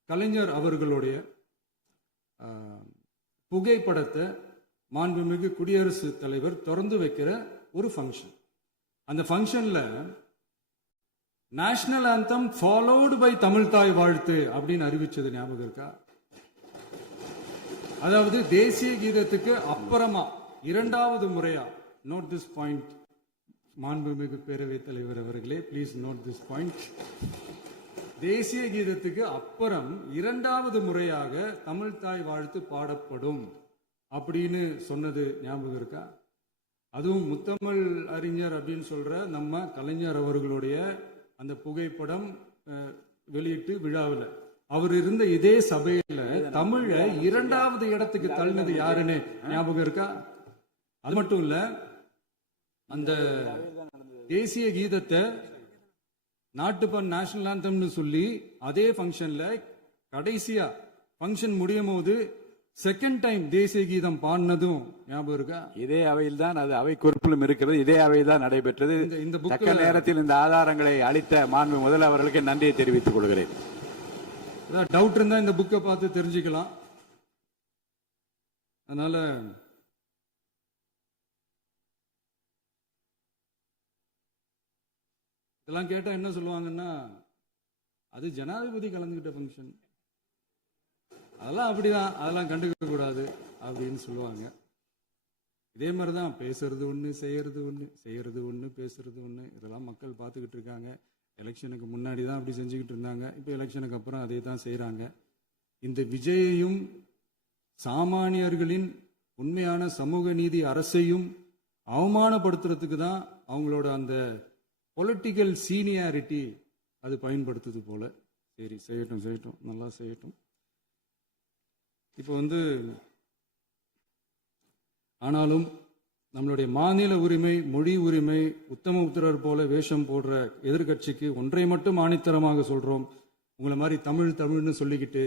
கலைஞர் அவர்களுடைய புகைப்படத்தை மாண்புமிகு குடியரசுத் தலைவர் திறந்து வைக்கிற ஒரு ஃபங்க்ஷன். அந்த ஃபங்க்ஷன்ல national anthem followed by Tamil Thai Vazhthu அப்படின்னு அறிவிச்சது ஞாபகம் இருக்கா? அதாவது தேசிய கீதத்துக்கு அப்புறமா இரண்டாவது முறையா, நோட் திஸ் பாயிண்ட் மாண்புமிகு பேரவைத் தலைவர் அவர்களே, ப்ளீஸ் நோட் திஸ் பாயிண்ட். தேசிய கீதத்துக்கு அப்புறம் இரண்டாவது முறையாக தமிழ் தாய் வாழ்த்து பாடப்படும் அப்படின்னு சொன்னது ஞாபகம் இருக்கா? அதுவும் முத்தமிழ் அறிஞர் அப்படின்னு சொல்ற நம்ம கலைஞர் அவர்களுடைய அந்த புகைப்படம் வெளியிட்டு விழாவில் அவர் இருந்த இதே சபையில தமிழ இரண்டாவது இடத்துக்கு தள்ளினது யாருன்னு ஞாபகம் இருக்கா? அது மட்டும் இல்ல, அந்த தேசிய கீதத்தை நாட்டுப்பண் நேஷனல் ஆந்தம்னு சொல்லி அதே ஃபங்க்ஷன்ல கடைசியா ஃபங்க்ஷன் முடியும் போது செகண்ட் டைம் தேசிய கீதம் பாடினதும் ஞாபகம் இருக்கா? இதே அவையில் தான், அது அவை குறிப்பிலும் இருக்கிறது, இதே அவையில் தான் நடைபெற்றது. இந்த தக்க நேரத்தில் இந்த ஆதாரங்களை அளித்த மாண்பு முதல்வர்களுக்கு நன்றியை தெரிவித்துக் கொள்கிறேன். டவுட் இருந்தா இந்த புக்கை பார்த்து தெரிஞ்சுக்கலாம். அதனால இதெல்லாம் கேட்டா என்ன சொல்லுவாங்கன்னா, அது ஜனாதிபதி கலந்துகிட்ட ஃபங்க்ஷன், அதெல்லாம் அப்படிதான், அதெல்லாம் கண்டுக்க கூடாது அப்படின்னு சொல்லுவாங்க. இதே மாதிரிதான் பேசுறது ஒண்ணு, செய்யறது ஒண்ணு, பேசுறது ஒண்ணு. இதெல்லாம் மக்கள் பார்த்துக்கிட்டு இருக்காங்க. எலெக்ஷனுக்கு முன்னாடி தான் அப்படி செஞ்சுக்கிட்டு இருந்தாங்க. இப்போ எலெக்ஷனுக்கு அப்புறம் அதே தான் செய்கிறாங்க. இந்த விஜயையும் சாமானியர்களின் உண்மையான சமூக நீதி அரசையும் அவமானப்படுத்துறதுக்கு தான் அவங்களோட அந்த பொலிட்டிக்கல் சீனியாரிட்டி அது பயன்படுத்துது போல. சரி, செய்யட்டும், நல்லா செய்யட்டும். இப்போ ஆனாலும் நம்மளுடைய மாநில உரிமை, மொழி உரிமை, உத்தமபுத்திரர் போல வேஷம் போடுற எதிர்கட்சிக்கு ஒன்றை மட்டும் ஆணித்தரமாக சொல்றோம். உங்களை மாதிரி தமிழ்னு சொல்லிக்கிட்டு,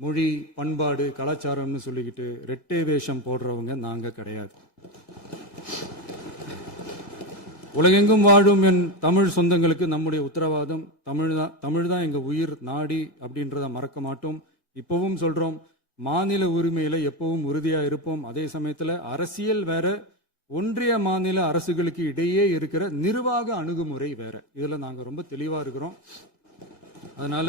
மொழி, பண்பாடு, கலாச்சாரம்னு சொல்லிக்கிட்டு ரெட்டை வேஷம் போடுறவங்க நாங்க கிடையாது. உலகெங்கும் வாழும் என் தமிழ் சொந்தங்களுக்கு நம்முடைய உத்தரவாதம் தமிழ் தான் எங்க உயிர் நாடி அப்படின்றத மறக்க மாட்டோம். இப்பவும் சொல்றோம், மாநில உரிமையில எப்பவும் உறுதியா இருப்போம். அதே சமயத்துல அரசியல் வேற, ஒன்றிய மாநில அரசுகளுக்கு இடையே இருக்கிற நிர்வாக அணுகுமுறை வேற. இதுல நாங்க ரொம்ப தெளிவா இருக்கிறோம். அதனால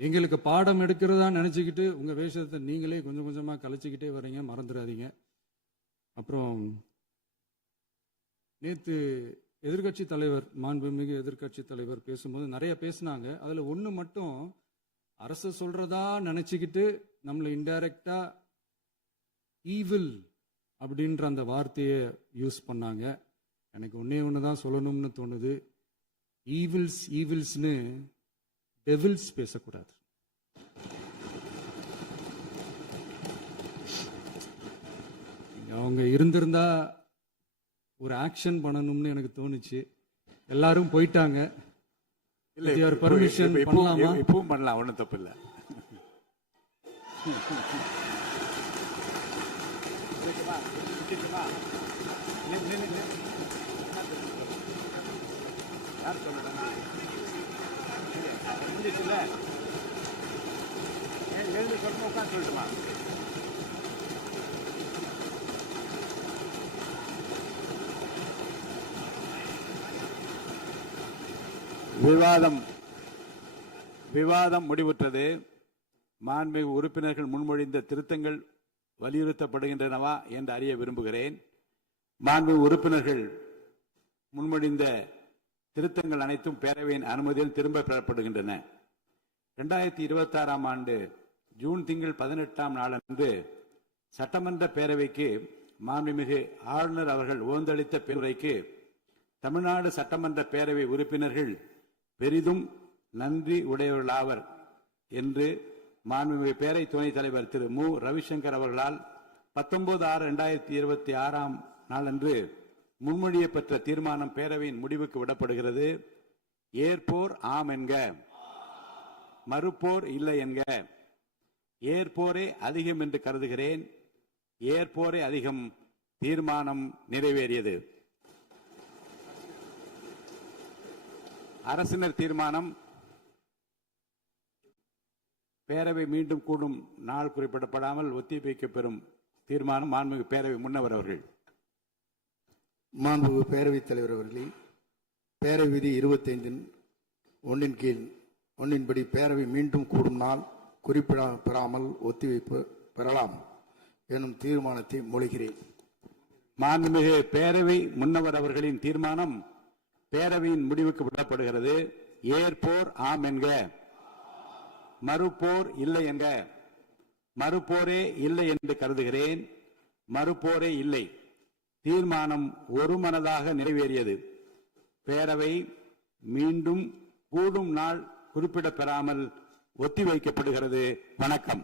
எங்களுக்கு பாடம் எடுக்கிறதா நினைச்சுக்கிட்டு உங்க வேஷத்தை நீங்களே கொஞ்சம் கொஞ்சமா கலைச்சிக்கிட்டே வர்றீங்க, மறந்துடாதீங்க. அப்புறம் நேத்து எதிர்கட்சி தலைவர், மாண்புமிகு எதிர்கட்சி தலைவர் பேசும்போது நிறைய பேசினாங்க. அதுல ஒண்ணு மட்டும் அரசு சொல்றதா நினைச்சுக்கிட்டு நம்மளை இன்டைரக்டா ஈவில் அப்படின்ற அந்த வார்த்தையை யூஸ் பண்ணாங்க. எனக்கு ஒண்ணுதான் சொல்லணும்னு தோணுது. ஈவில்ஸ்னு டெவில்ஸ் பேசக்கூடாது. அவங்க இருந்திருந்தா ஒரு ஆக்ஷன் பண்ணணும்னு எனக்கு தோணுச்சு. எல்லாரும் போயிட்டாங்க. பர்மிஷன் பண்ணலாமா? இப்பவும் பண்ணலாம், ஒன்றும் தப்பு இல்லை. சொல்லட்டுமா? விவாதம் முடிவுற்றது. மாண்புமிகு உறுப்பினர்கள் முன்மொழிந்த திருத்தங்கள் வலியுறுத்தப்படுகின்றனவா என்று அறிய விரும்புகிறேன். மாண்புமிகு உறுப்பினர்கள் முன்மொழிந்த திருத்தங்கள் அனைத்தும் பேரவையின் அனுமதியில் திரும்ப பெறப்படுகின்றன. 2026 ஆண்டு ஜூன் திங்கள் 18 நாளன்று சட்டமன்ற பேரவைக்கு மாண்புமிகு ஆளுநர் அவர்கள் ஓந்தளித்த பெருரைக்கு தமிழ்நாடு சட்டமன்ற பேரவை உறுப்பினர்கள் பெரிதும் நன்றி உடையவர்களாவர் என்று மாண்புமிகு பேரவை துணைத் தலைவர் திரு மு ரவிசங்கர் அவர்களால் 19/6/2026 நாளன்று முன்மொழியப்பட்ட தீர்மானம் பேரவையின் முடிவுக்கு விடப்படுகிறது. ஏற்போர் ஆம் என்க. மறுப்போர் இல்லை என்க. ஏற்போரே அதிகம் என்று கருதுகிறேன். ஏற்போரே அதிகம். தீர்மானம் நிறைவேறியது. அரசினர் தீர்மானம். பேரவை மீண்டும் கூடும் நாள் குறிப்பிடப்படாமல் ஒத்திவைக்கப்பெறும் தீர்மானம். மாண்புமிகு பேரவை முன்னவர் அவர்கள். மாண்புமிகு பேரவைத் தலைவர் அவர்களே, பேரவை விதி 25 கீழ் 1 படி பேரவை மீண்டும் கூடும் நாள் குறிப்பிடாமல் ஒத்திவைப்பு பெறலாம் எனும் தீர்மானத்தை மொழிகிறேன். மாண்புமிகு பேரவை முன்னவர் அவர்களின் தீர்மானம் பேரவையின் முடிவுக்கு விடப்படுகிறது. ஏற்போர் ஆம் என்க. மறுப்போர் இல்லை என்க. மறுப்போரே இல்லை என்று கருதுகிறேன். மறுப்போரே இல்லை. தீர்மானம் ஒருமனதாக நிறைவேறியது. பேரவை மீண்டும் கூடும் நாள் குறிப்பிடப்பெறாமல் ஒத்திவைக்கப்படுகிறது. வணக்கம்.